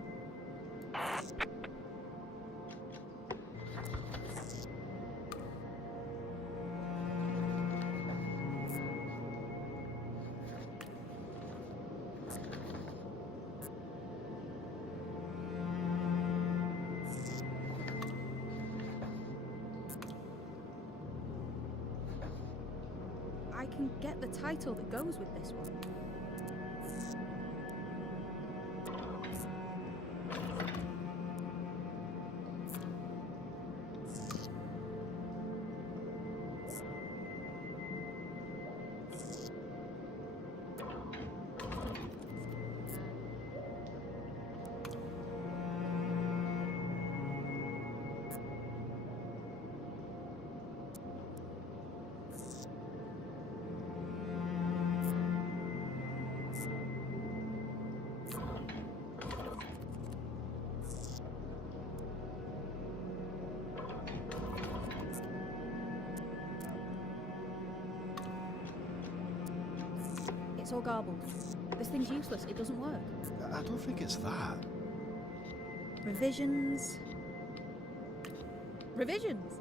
I can get the title that goes with this one. It's all garbled. This thing's useless. It doesn't work. I don't think it's that. Revisions. Revisions?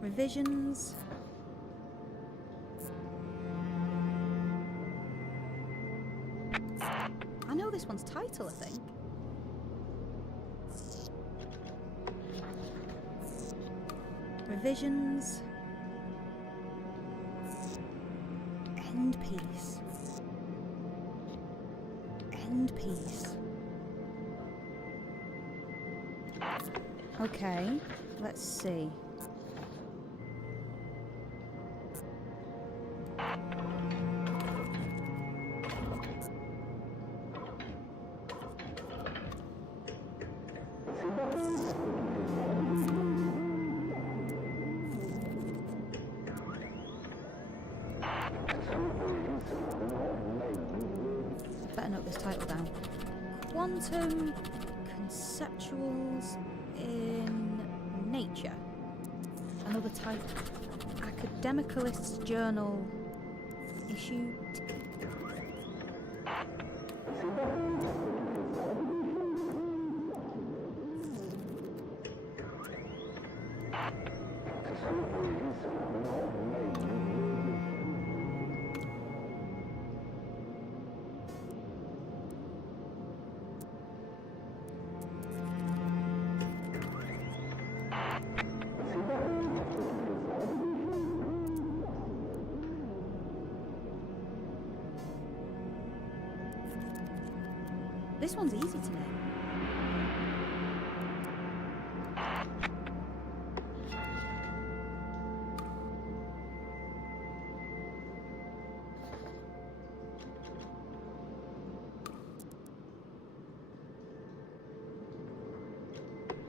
Revisions. I know this one's title, I think. Revisions. End piece. End piece. Okay, let's see. Better note this title down. Quantum Conceptuals in Nature. Another title. Academicalist's Journal. Issue. This one's easy to name.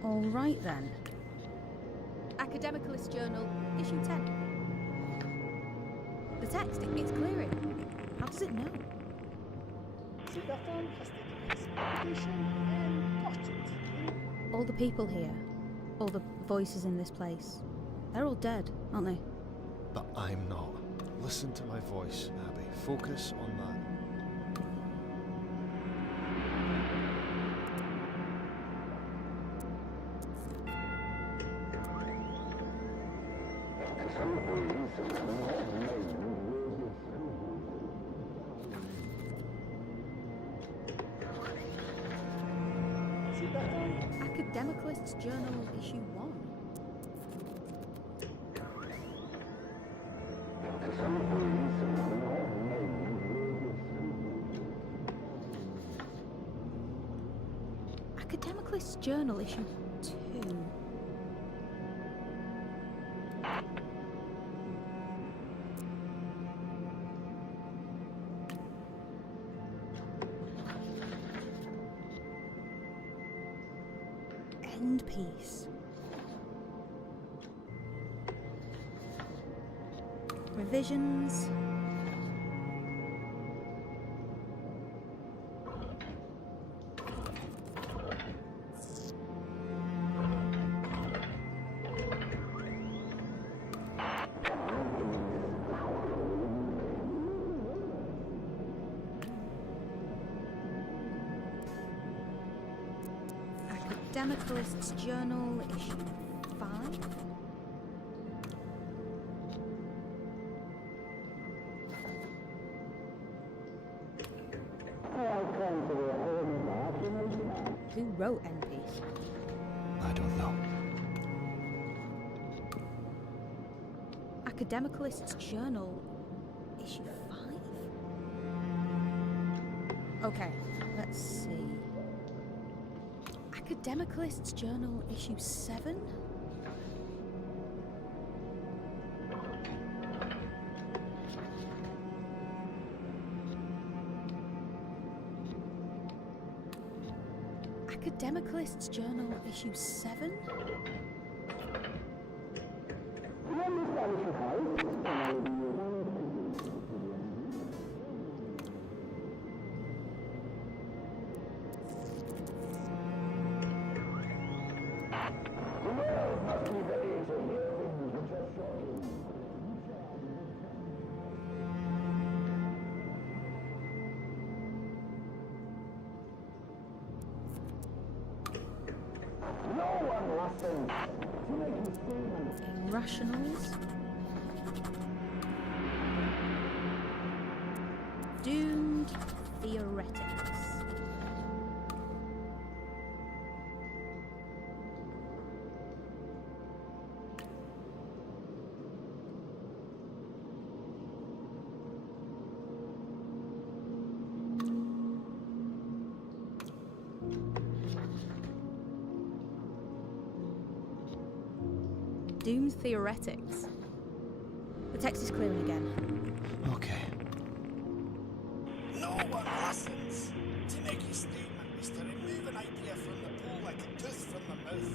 All right then. Academicalist Journal, issue 10. The text, it's clearing. How does it know? All the people here, all the voices in this place, they're all dead, aren't they? But I'm not. Listen to my voice, Abby. Focus on that. See that one? Academicalist's Journal, issue 1. Academicalist's Journal, issue 2. End piece. Revisions. Academicalist's Journal, issue 5. Who wrote End Piece? I don't know. Academicalist's Journal, issue 5? Okay, let's see. Academicalist's Journal, issue 7? Academicalist's Journal, issue 7? Irrationals. Doomed theoretics. Doomed theoretics. The text is clearing again. Okay. No one listens. To make a statement is to remove an idea from the pole like a tooth from the mouth,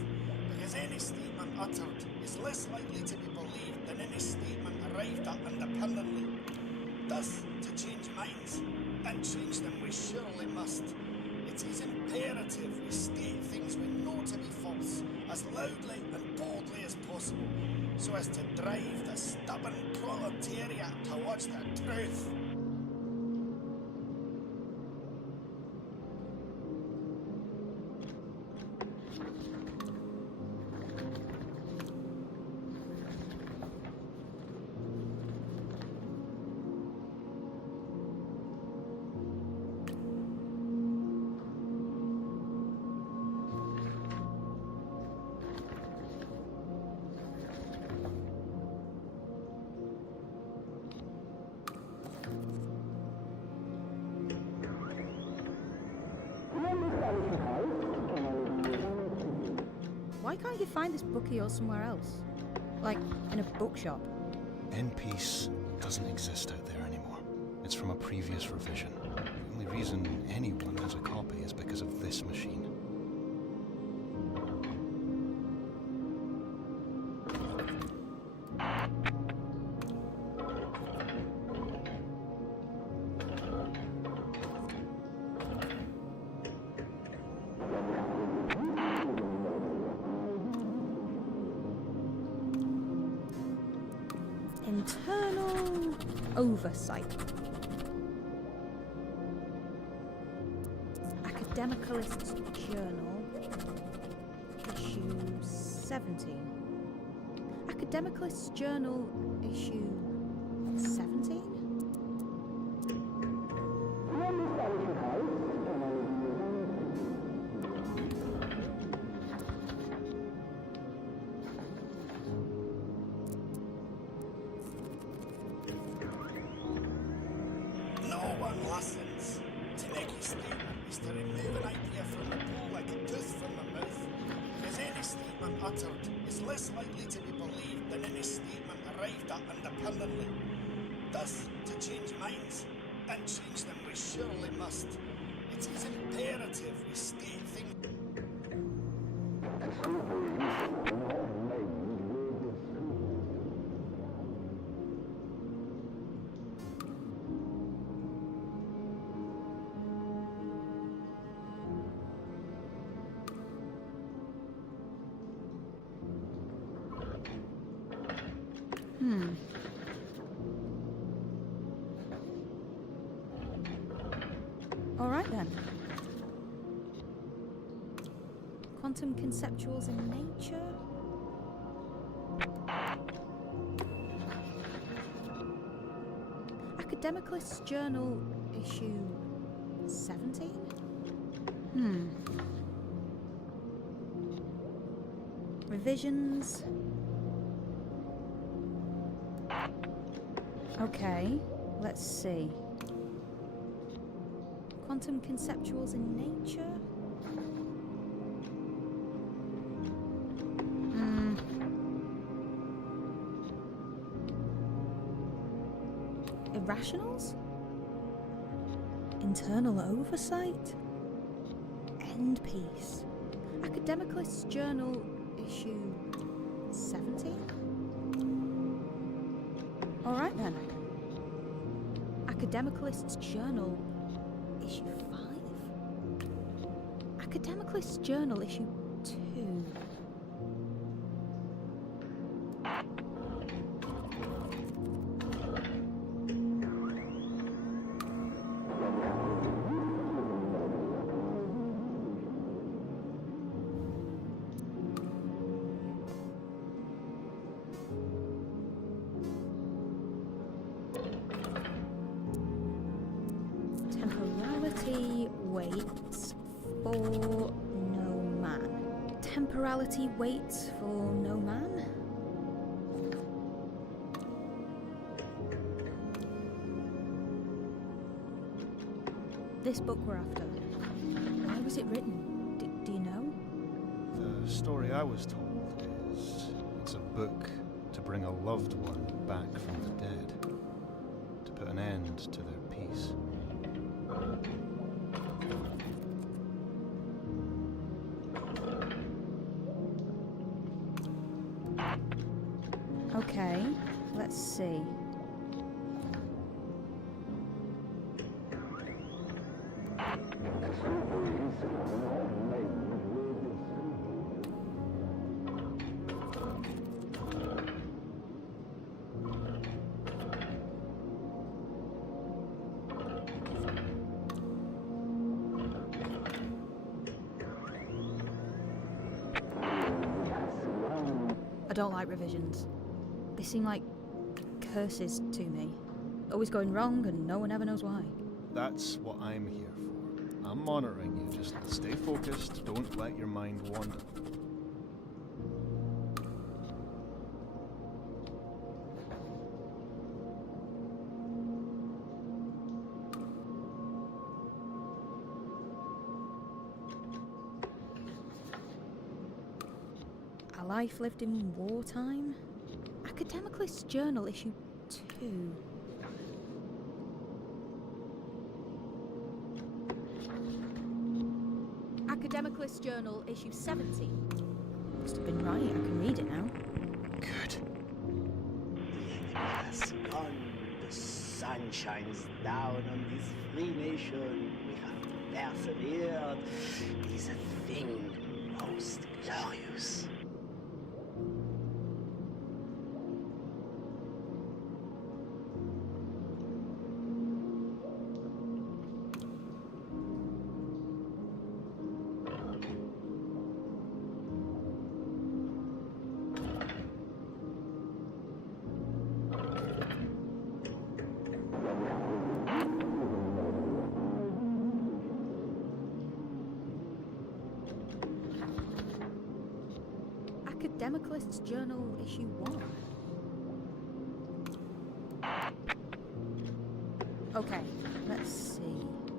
because any statement uttered is less likely to be believed than any statement arrived at independently. Thus, to change minds, and change them we surely must, it is imperative we state things we know to be false as loudly and boldly as possible, so as to drive the stubborn proletariat towards the truth. Why can't you find this book here or somewhere else? Like, in a bookshop? End Piece doesn't exist out there anymore. It's from a previous revision. The only reason anyone has a copy is because of this machine. oversight. Academicalist's Journal, issue 17. Academicalist's Journal, issue 17? No one listens. To make a statement is to remove an idea from the pool like a tooth from the mouth. Because any statement uttered is less likely to be believed than any statement arrived at independently. Thus, to change minds, and change them we surely must. It is imperative we state things. All right then. Quantum conceptuals in nature? Academicalist's Journal, issue 17? Revisions? Okay, let's see. Quantum conceptuals in nature? Irrationals? Internal oversight? End piece. Academicalist's Journal, issue 17? Alright then. Academicalist's Journal, issue 5? Academicalist's Journal, issue 2? Temporality waits for no man. Temporality waits for no man? This book we're after, why was it written? Do you know? The story I was told is it's a book to bring a loved one back from the dead, to put an end to their peace. Okay, let's see. I don't like revisions. They seem like curses to me. Always going wrong and no one ever knows why. That's what I'm here for. I'm monitoring you. Just stay focused. Don't let your mind wander. A life lived in wartime? Academicalist's Journal, issue 2. Academicalist's Journal, issue 17. Must have been right, I can read it now. Good. It has gone. The sun shines down on this free nation. We have persevered. It is a thing most glorious. Academicalist's Journal issue 1. Okay, let's see.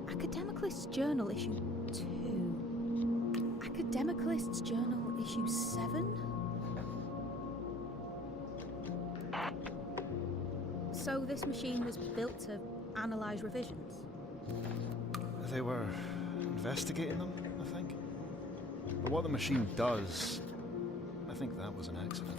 Academicalist's Journal issue 2. Academicalist's Journal issue 7? So this machine was built to analyze revisions? They were investigating them, I think. But what the machine does, I think that was an accident.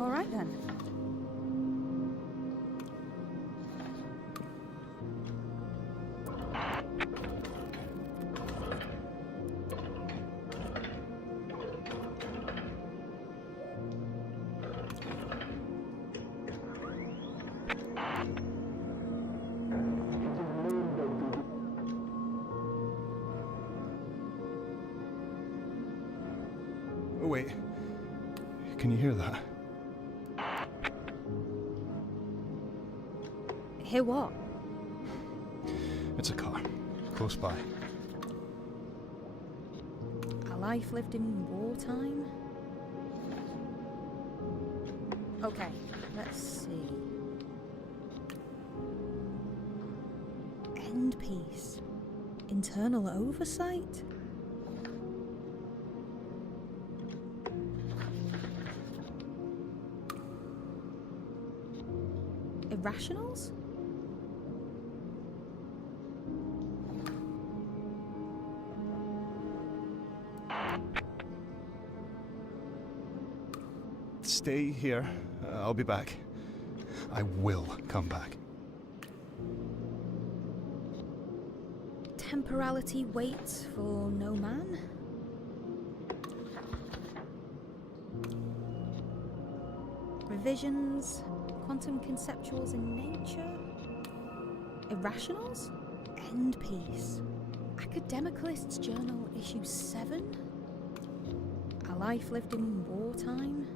All right then. Oh, wait. Can you hear that? Hear what? It's a car. Close by. A life lived in wartime? Okay, let's see. End piece. Internal oversight? Irrationals? Stay here. I'll be back. I will come back. Temporality waits for no man? Revisions, quantum conceptuals in nature? Irrationals? End piece. Academicalist's Journal issue 7? A life lived in wartime?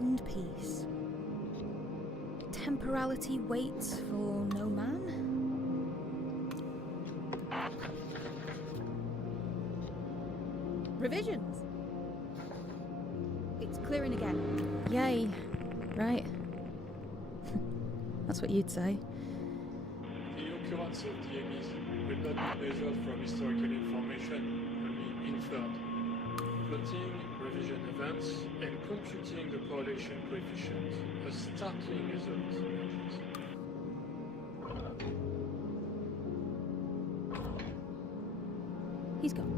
End piece. Temporality waits for no man? Revisions! It's clearing again. Yay. Right. That's what you'd say. The occurrence of DMEs will not be measured from historical information, only inferred. Plotting revision events and computing the correlation coefficient, a startling result emerges. He's gone.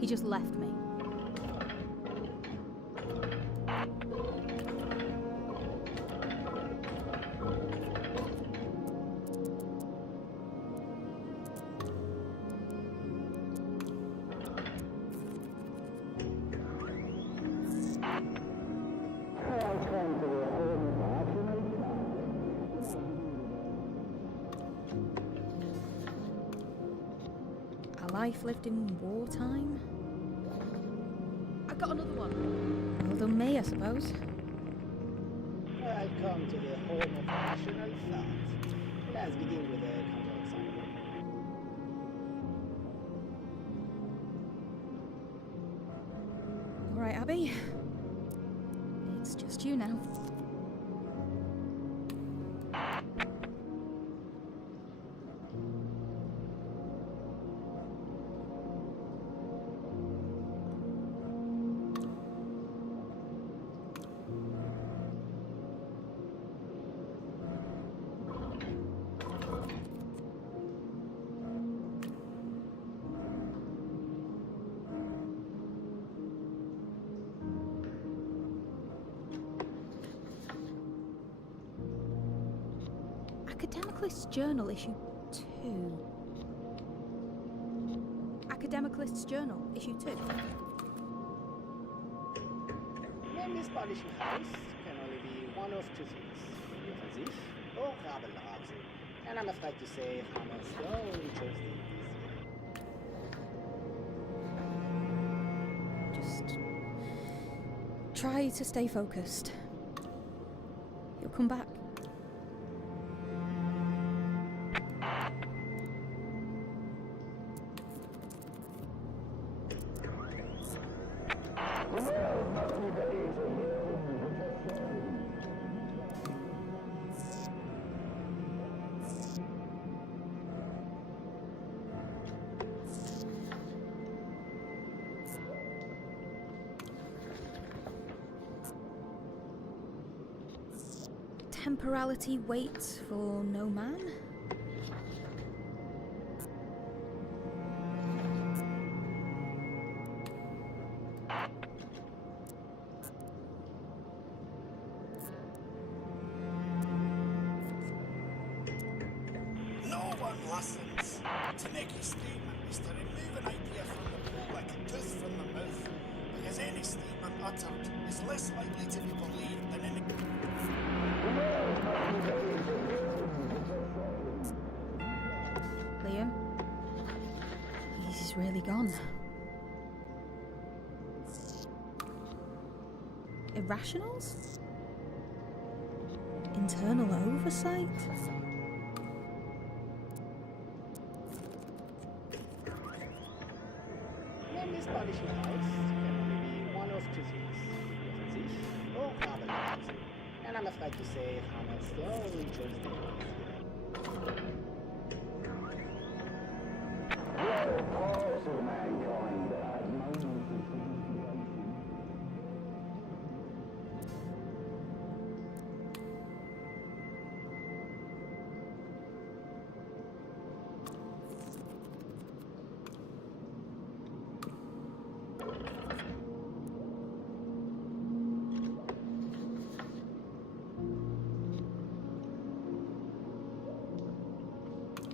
He just left me. A life lived in wartime? I got another one. Well done me, I suppose. Welcome to the home of rational thought. Let's begin with the control assignment. All right, Abby. It's just you now. Academicalist's Journal, issue 2. Academicalist's Journal, issue 2. Name this publishing house can only be one of two things. Jochen sich or Rabelase. And I'm afraid to say Hammer's the only choice they Just try to stay focused. You'll come back. Temporality waits for no man. No one listens. To make a statement is to remove an idea from the pool like a tooth from the mouth, because any statement uttered is less likely to be believed than any. Liam? He's really gone. Irrationals? Internal oversight? Name this publishing house can only be one of two things. Jochen sich or Rabelase. And I'm afraid to say Hammer's the only choice they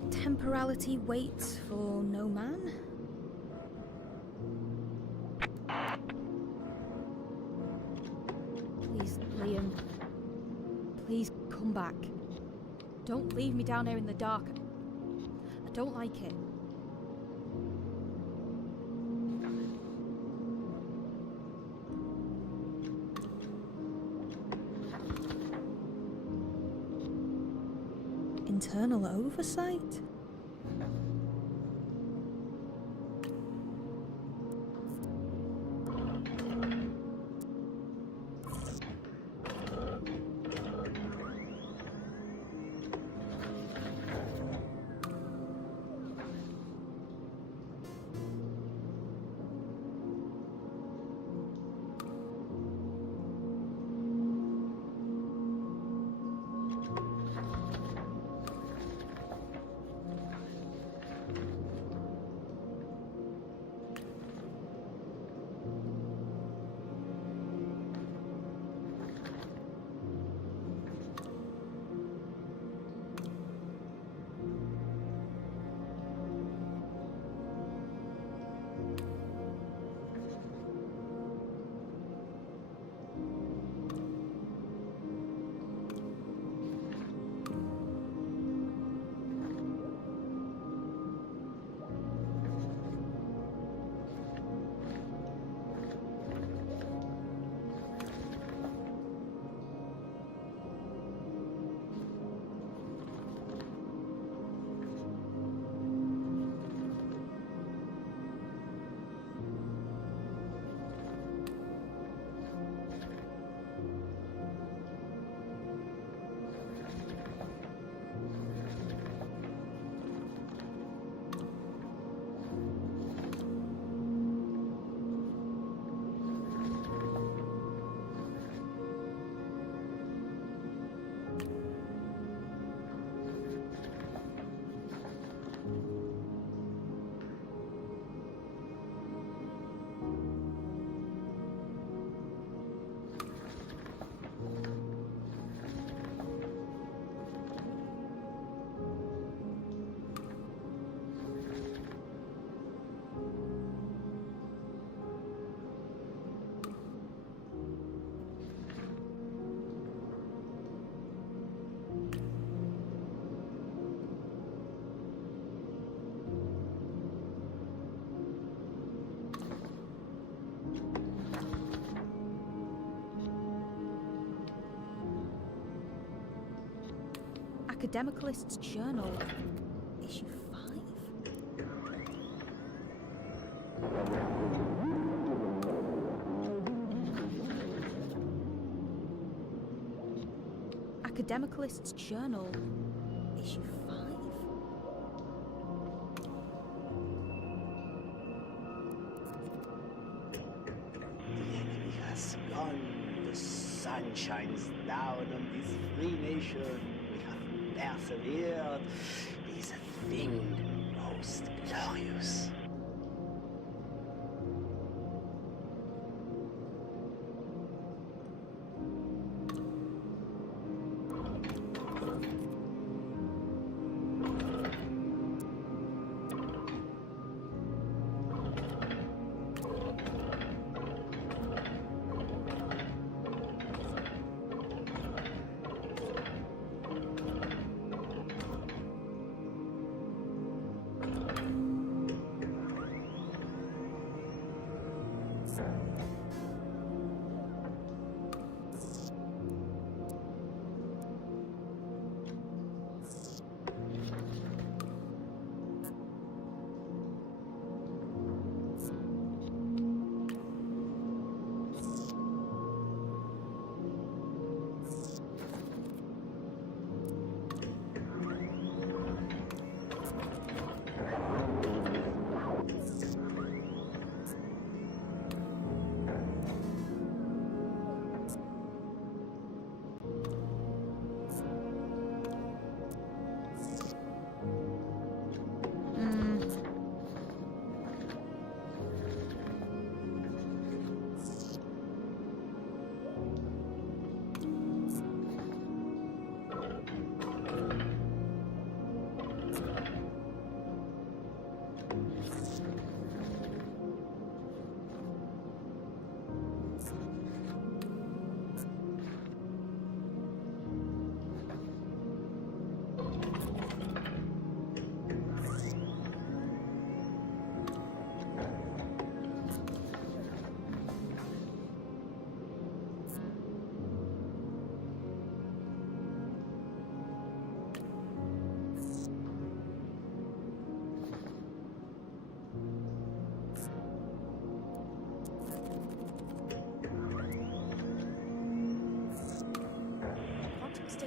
Temporality waits for no man? Please, Liam. Please come back. Don't leave me down here in the dark. I don't like it. Internal oversight? Academicalist's Journal, issue 5. Academicalist's Journal, issue 5. The enemy has gone. The sun shines down on this free nation. We have persevered. It is a thing most glorious.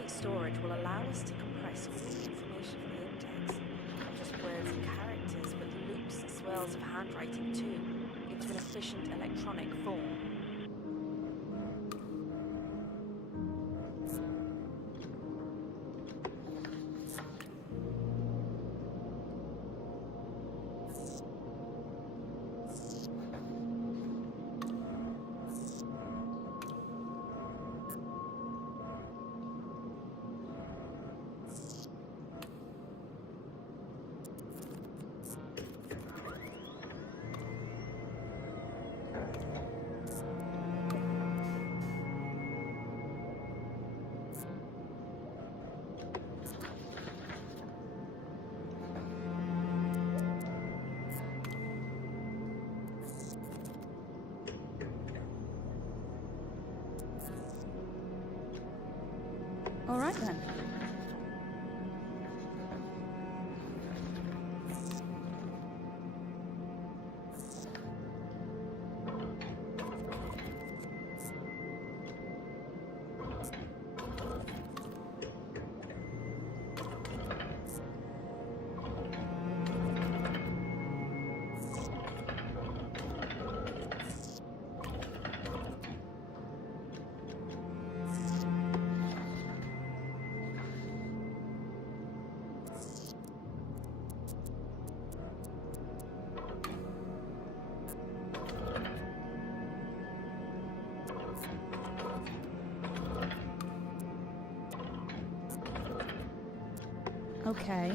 Storage will allow us to compress all the information from the index, not just words and characters, but the loops and swirls of handwriting too, into an efficient electronic form. All right then. Okay,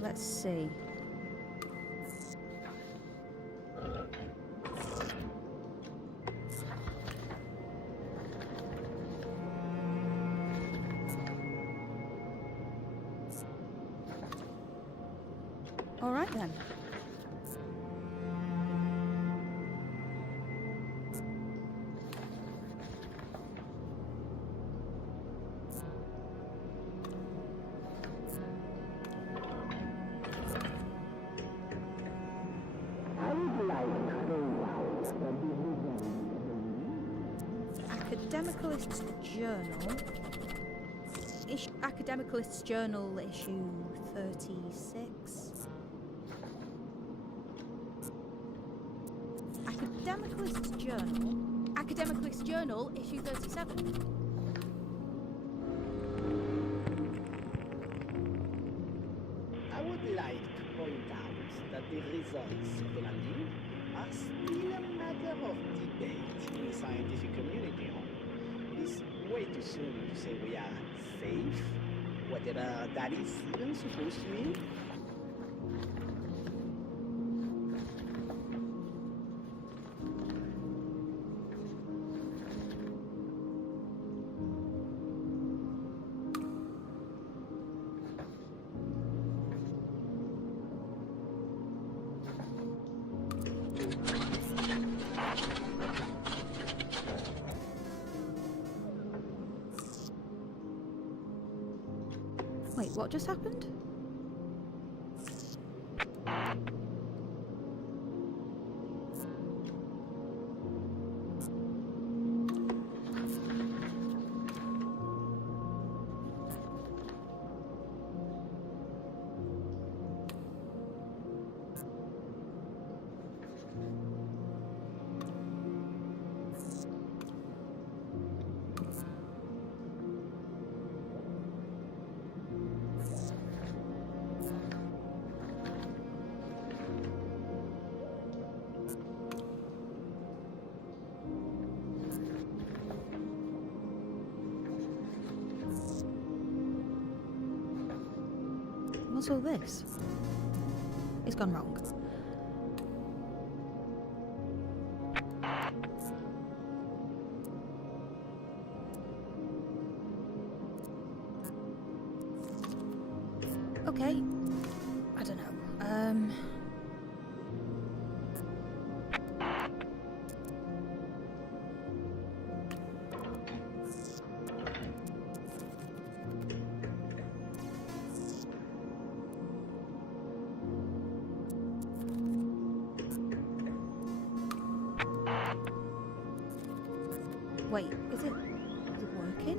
let's see. All right then. Academicalist's Journal. Academicalist's Journal, issue 36. Academicalist's Journal. Academicalist's Journal, issue 37. I would like to point out that the results of the landing are still a matter of debate in the scientific community. It is way too soon to say we are safe, whatever that is even supposed to mean. Wait, what just happened? What's all this? It's gone wrong. Okay. I don't know. Wait, is it working?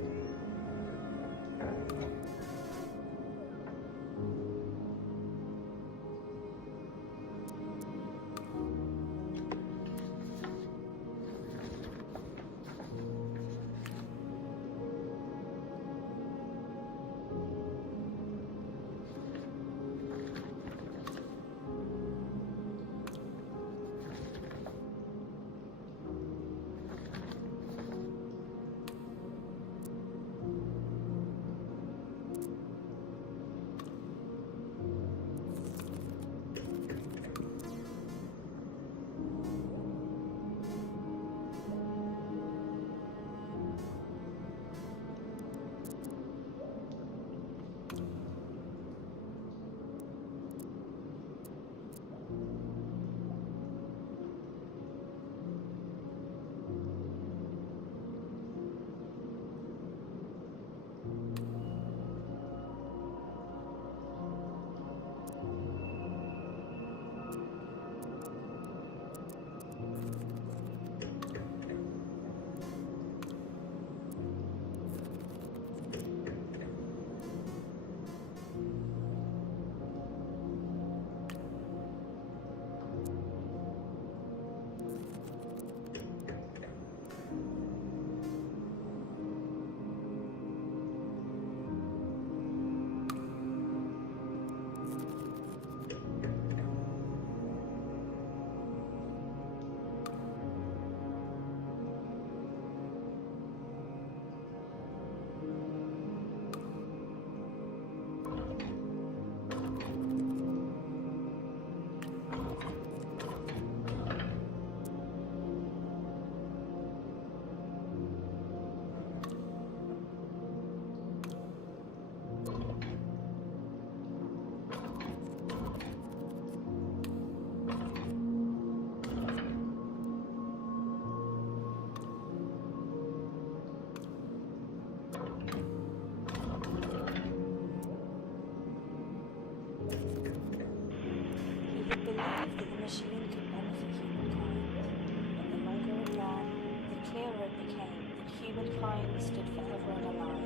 humankind stood forever in a line,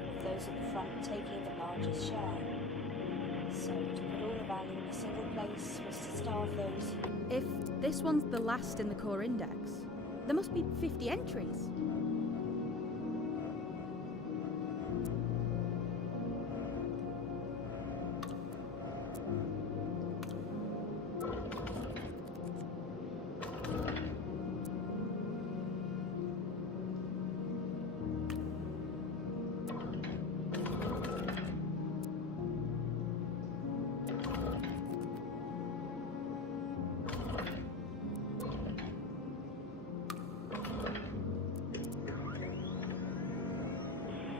with those at the front taking the largest share. So, to put all the value in a single place was to starve those who... If this one's the last in the core index, there must be 50 entries.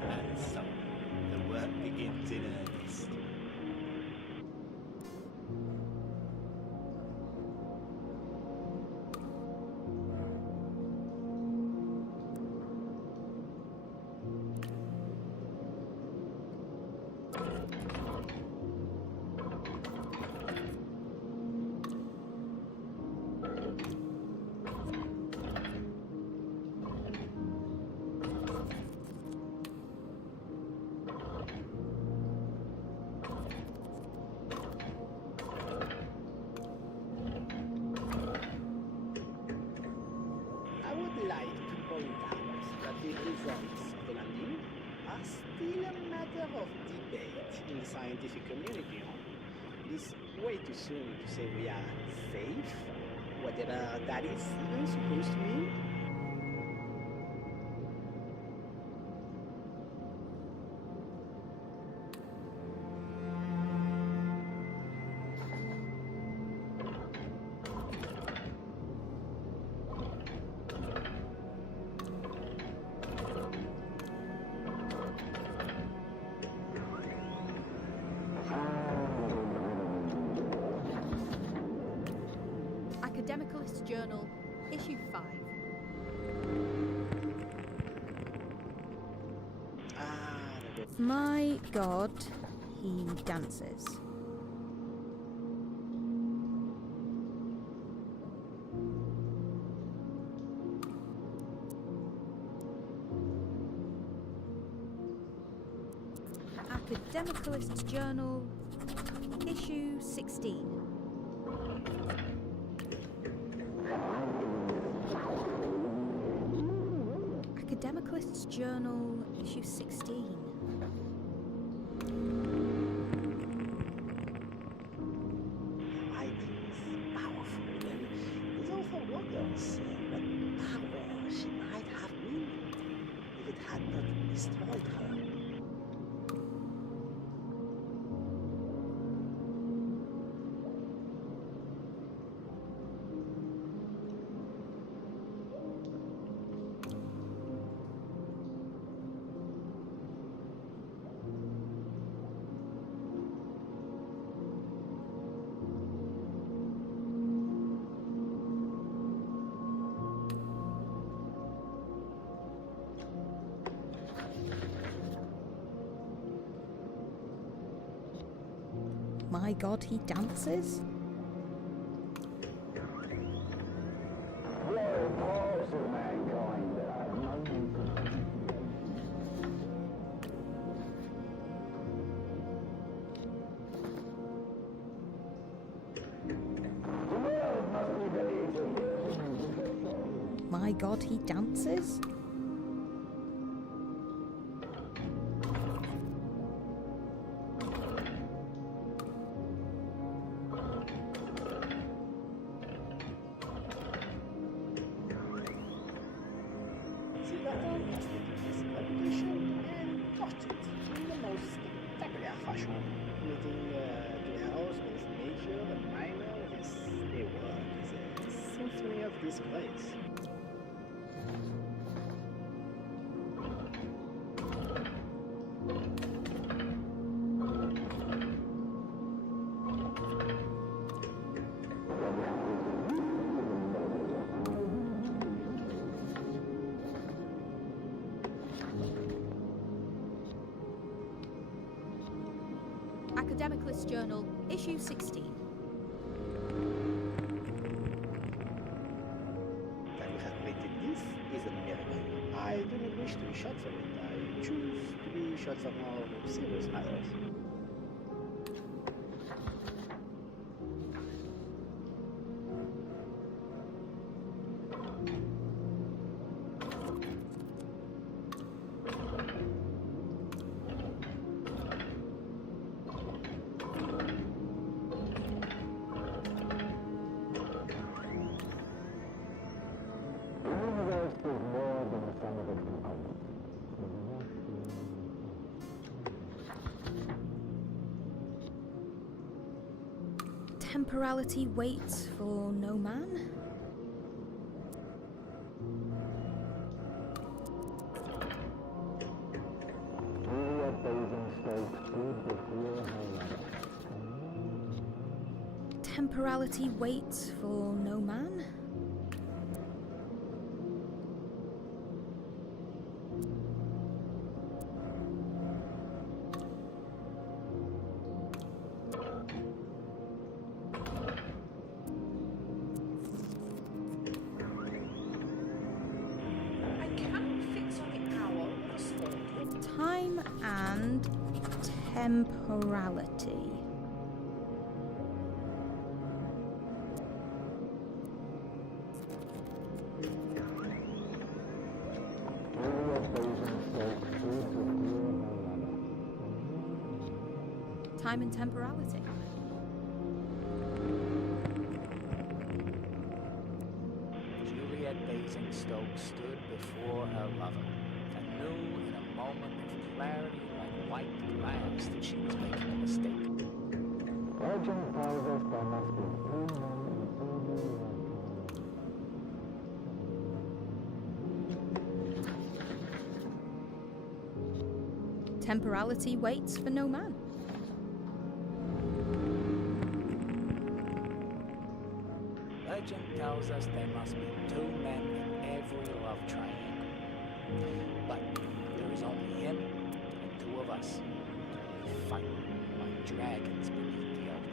And so, the work begins in earnest. I would like to point out that the results of the landing are still a matter of debate in the scientific community. It is way too soon to say we are safe, whatever that is even supposed to mean. Academicalist Journal, issue 5. My God, he dances. Academicalist Journal, issue 16. Academicalist's Journal, issue 16. Light is powerful, and there's also wonders what power she might have wielded if it had not destroyed her. My God, he dances? My God, he dances? The latter tested his reputation and got it in the most spectacular fashion, meeting to the house with nature and minor with his day work is a symphony of disgrace. Academicalist Journal, issue 16. That we have created this is a miracle. I do not be shot for it. I choose to be shot for more serious matters. Temporality waits for no man. Temporality waits for no man. I can't fix on the hour. What a sport. Time and temporality. Time and temporality. Juliet Basingstoke stood before her lover and knew in a moment of clarity like white glass that she was making a mistake. Legend tells us there must be three men Temporality waits for no man. Legend tells us there must be two men in every love triangle. But there is only him and two of us. We fight like dragons beneath the earth.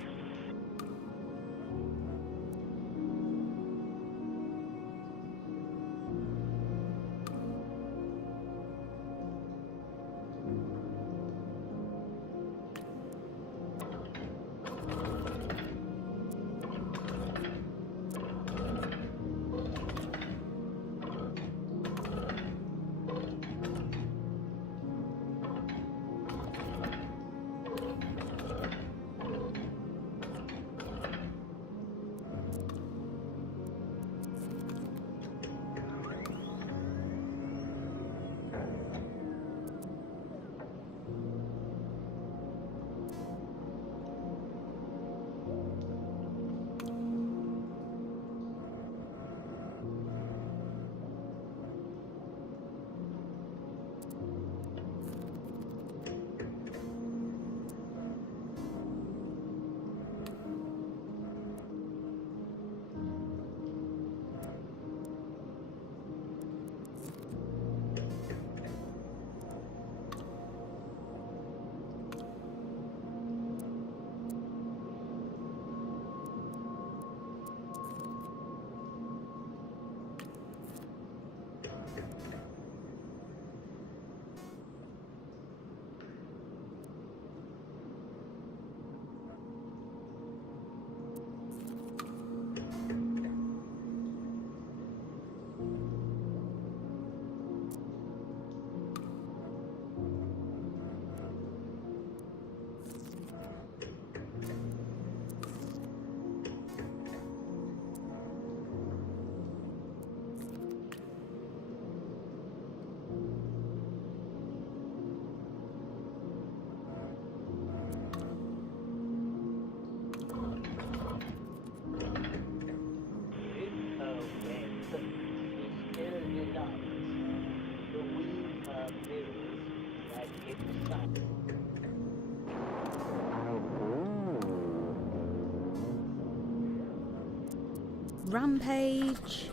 Rampage.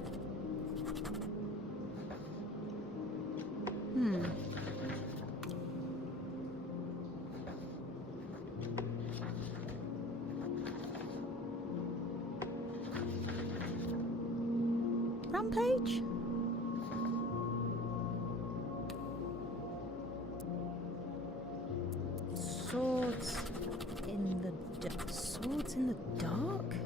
Rampage? Swords in the dark?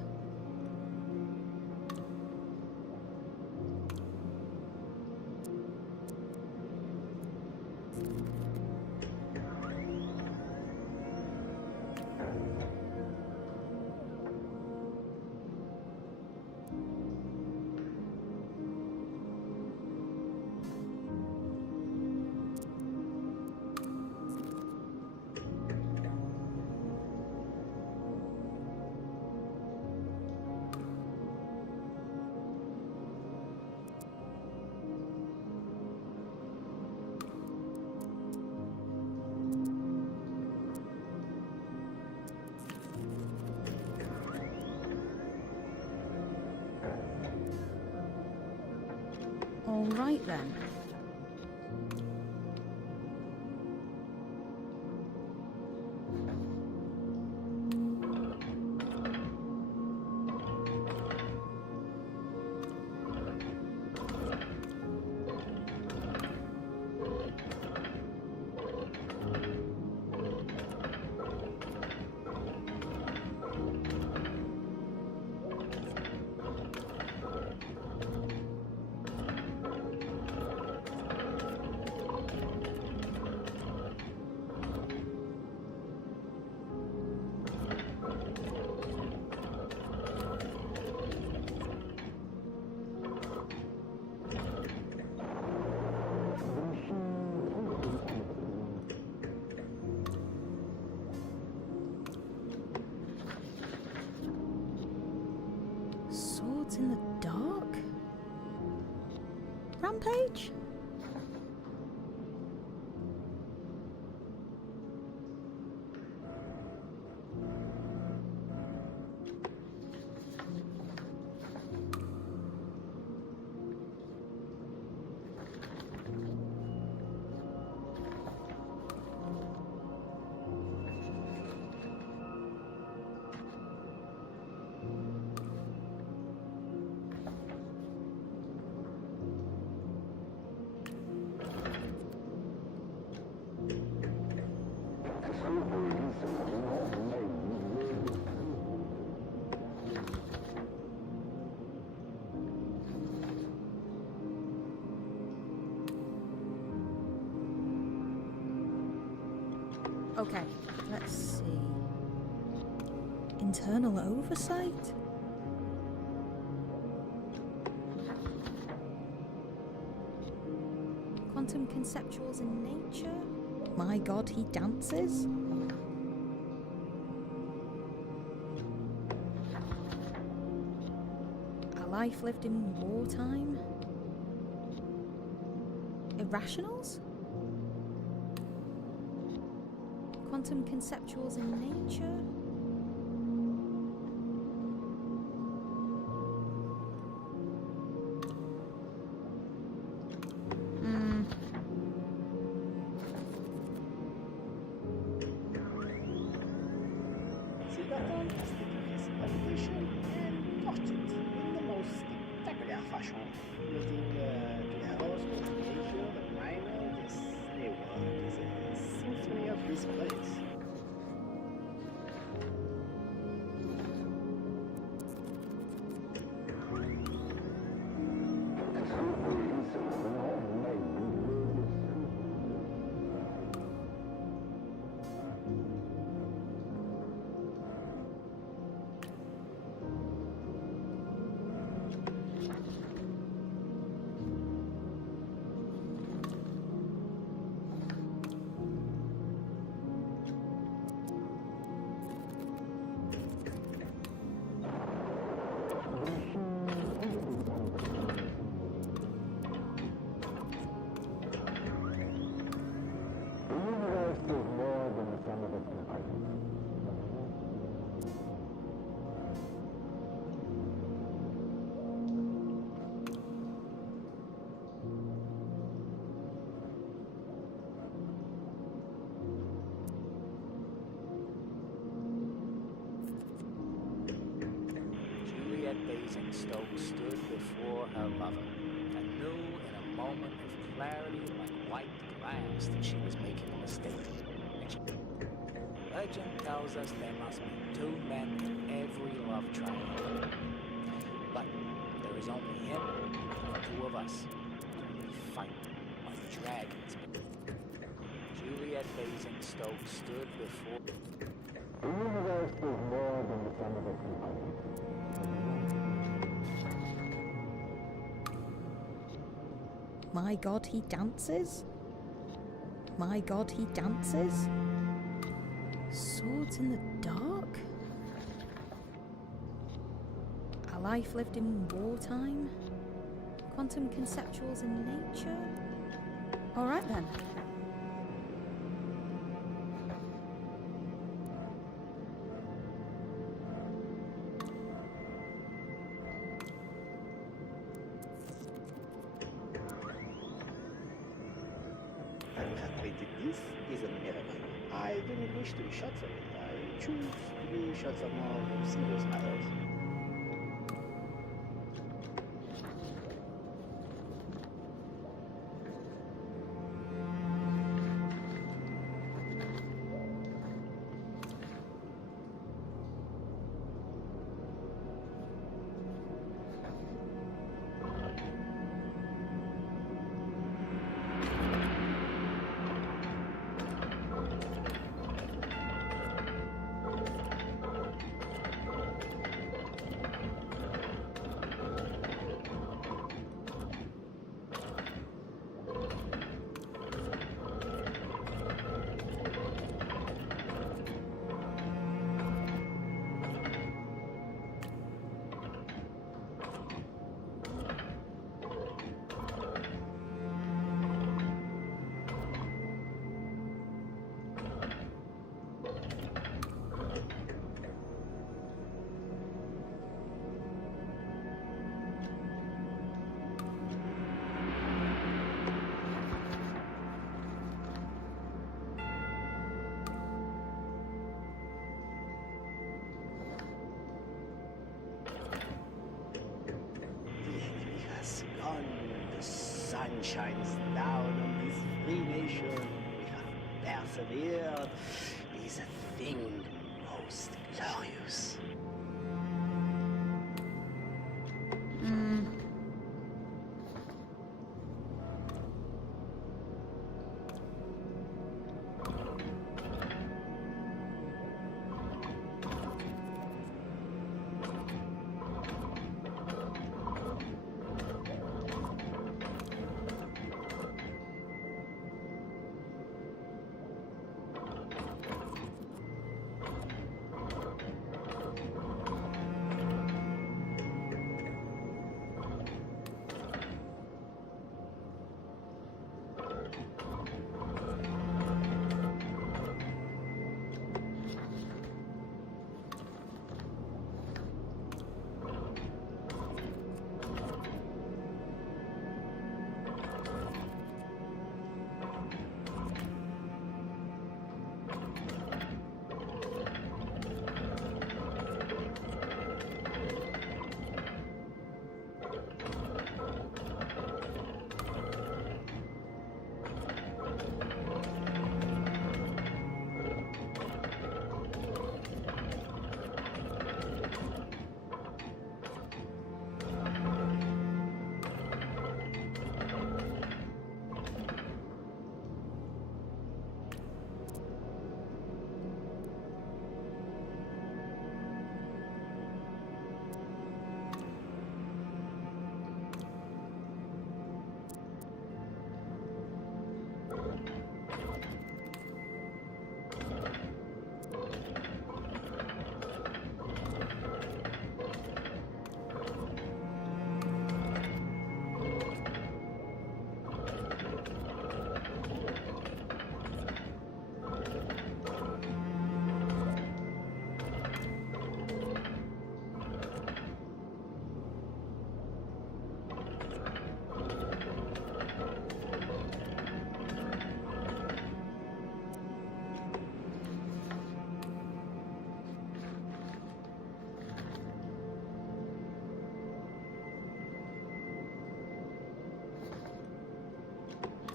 All right then. Swords in the dark? Rampage? Okay, let's see. Internal oversight? Quantum conceptuals in nature? My god, he dances? A life lived in wartime? Irrationals? Quantum conceptuals in nature? See that fantastic piece of validation and got it in the most spectacular fashion. Using the arrows, the major, the minor, this new work is a symphony of his place. Stokes stood before her lover and knew in a moment of clarity like white glass that she was making a mistake. And she Legend tells us there must be two men in every love triangle. But there is only him and two of us. We fight like dragons. Juliet Basingstoke stood before... The universe is more than the sum of its components. My god, he dances? My god, he dances? Swords in the dark? A life lived in wartime? Quantum conceptuals in nature? Alright then. This is a miracle. I do not wish to be shot for it. I choose to be shot for more serious matters. The sun shines down on this free nation. We have persevered. It is a thing most glorious.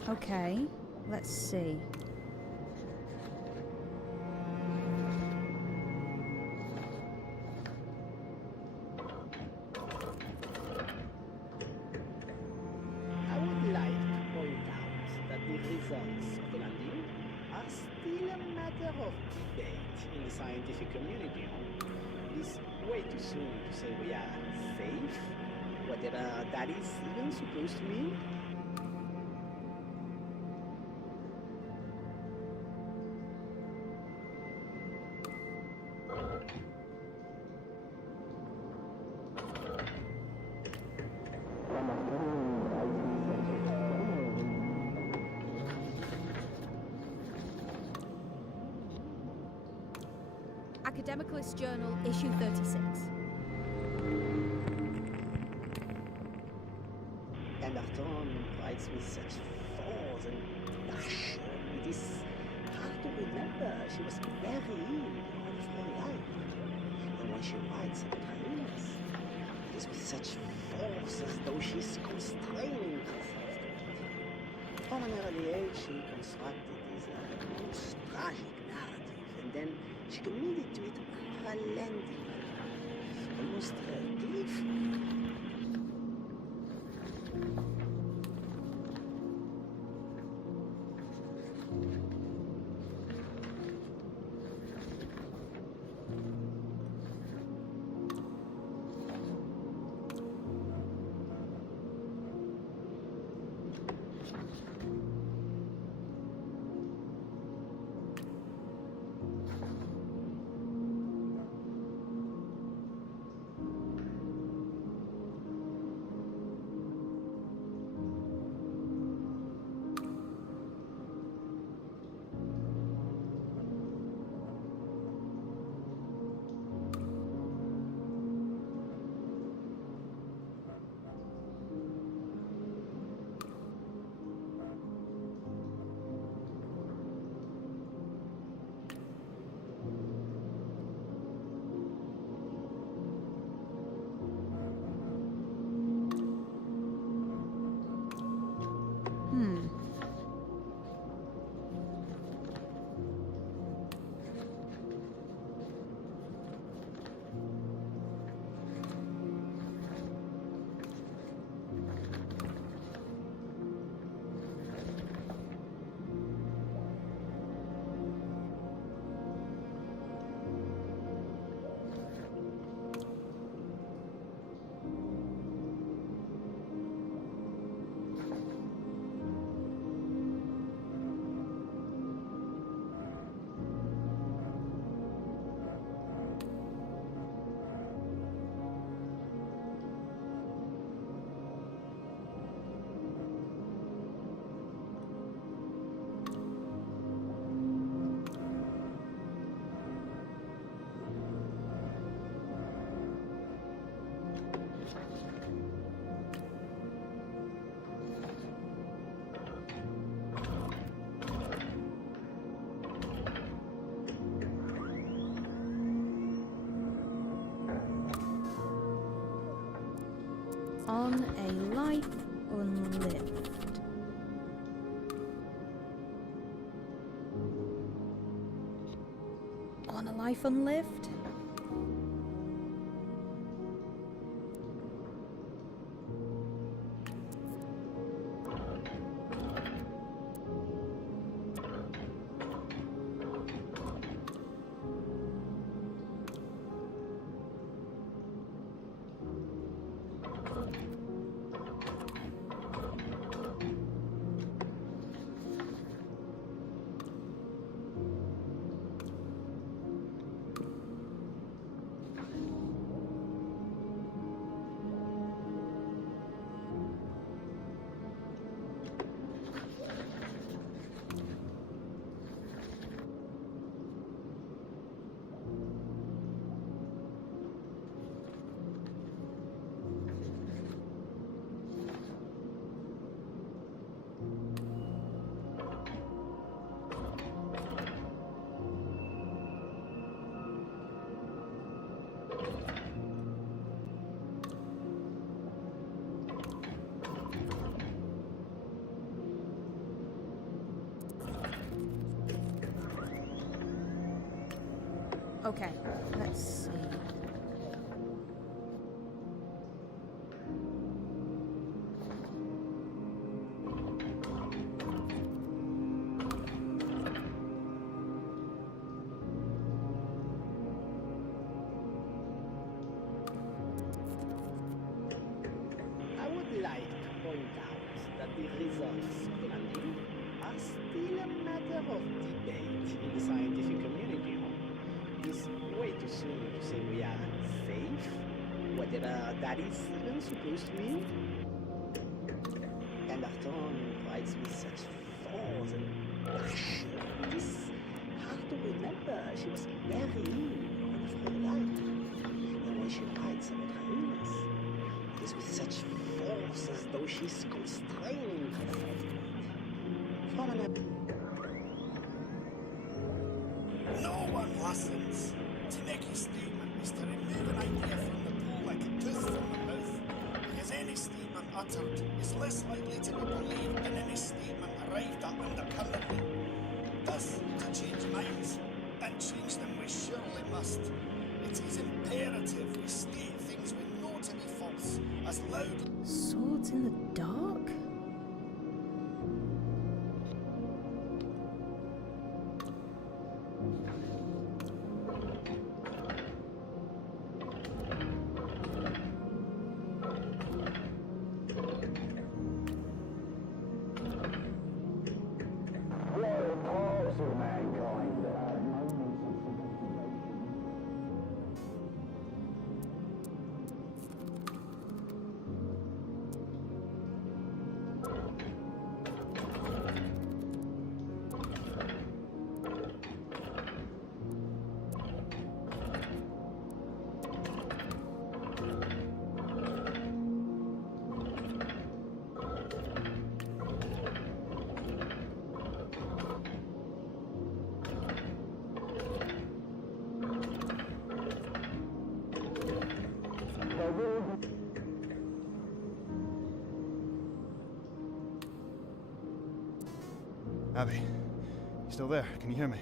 Okay, let's see. way too soon to say we are safe. Whatever that is even supposed to mean. Academicalist Journal, issue 36. Emerton writes with such force and passion. It is hard to remember. She was very ill all of her life. And when she writes about her illness, it is with such force as though she's constraining herself to it. From an early age, she constructed this most tragic narrative, and then she committed to it unrelentingly, almost gleefully. On a life unlived. On a life unlived? Okay, let's see. the results of the landing are still a matter of debate in the scientific community. It's way too soon to say we are safe, whatever that is even supposed to mean. Emberton writes with such force and passion. It is hard to remember. She was very ill all of her life. And when she writes about her illness, it is with such force as though she's constraining her fate. From an No one listens. To make a statement is to remove an idea from the pool like a tooth from the mouth, because any statement uttered is less likely to be believed than any statement arrived at independently. Thus, to change minds, and change them we surely must, it is imperative we state things we know to be false, as loud. Swords in the dark? Abby, you still there? Can you hear me?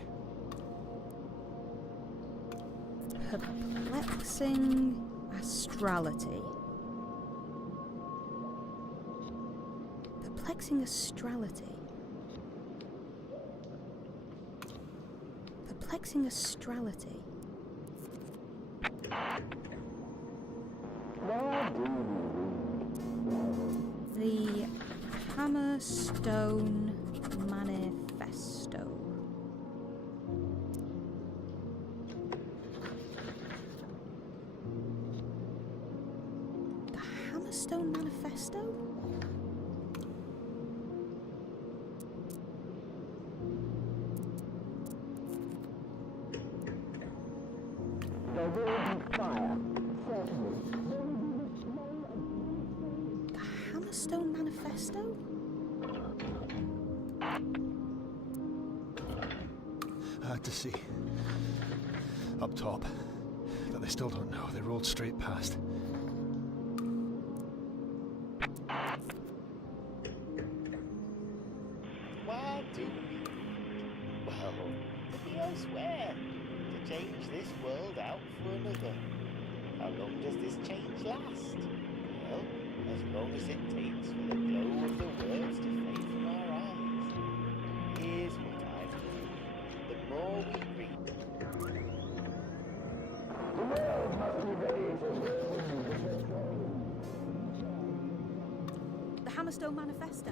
Perplexing astrality. Perplexing astrality. Perplexing astrality. The Hammerstone Manifesto. The Hammerstone Manifesto? There will be fire, certainly. The Hammerstone Manifesto? To see. Up top. But they still don't know. They rolled straight past. Why do we? Well, to be elsewhere. To change this world out for another. How long does this change last? Well, as long as it takes for the glow of the words to fade from our eyes. Here's what I think. The more we read, the world must be ready The Hammerstone Manifesto.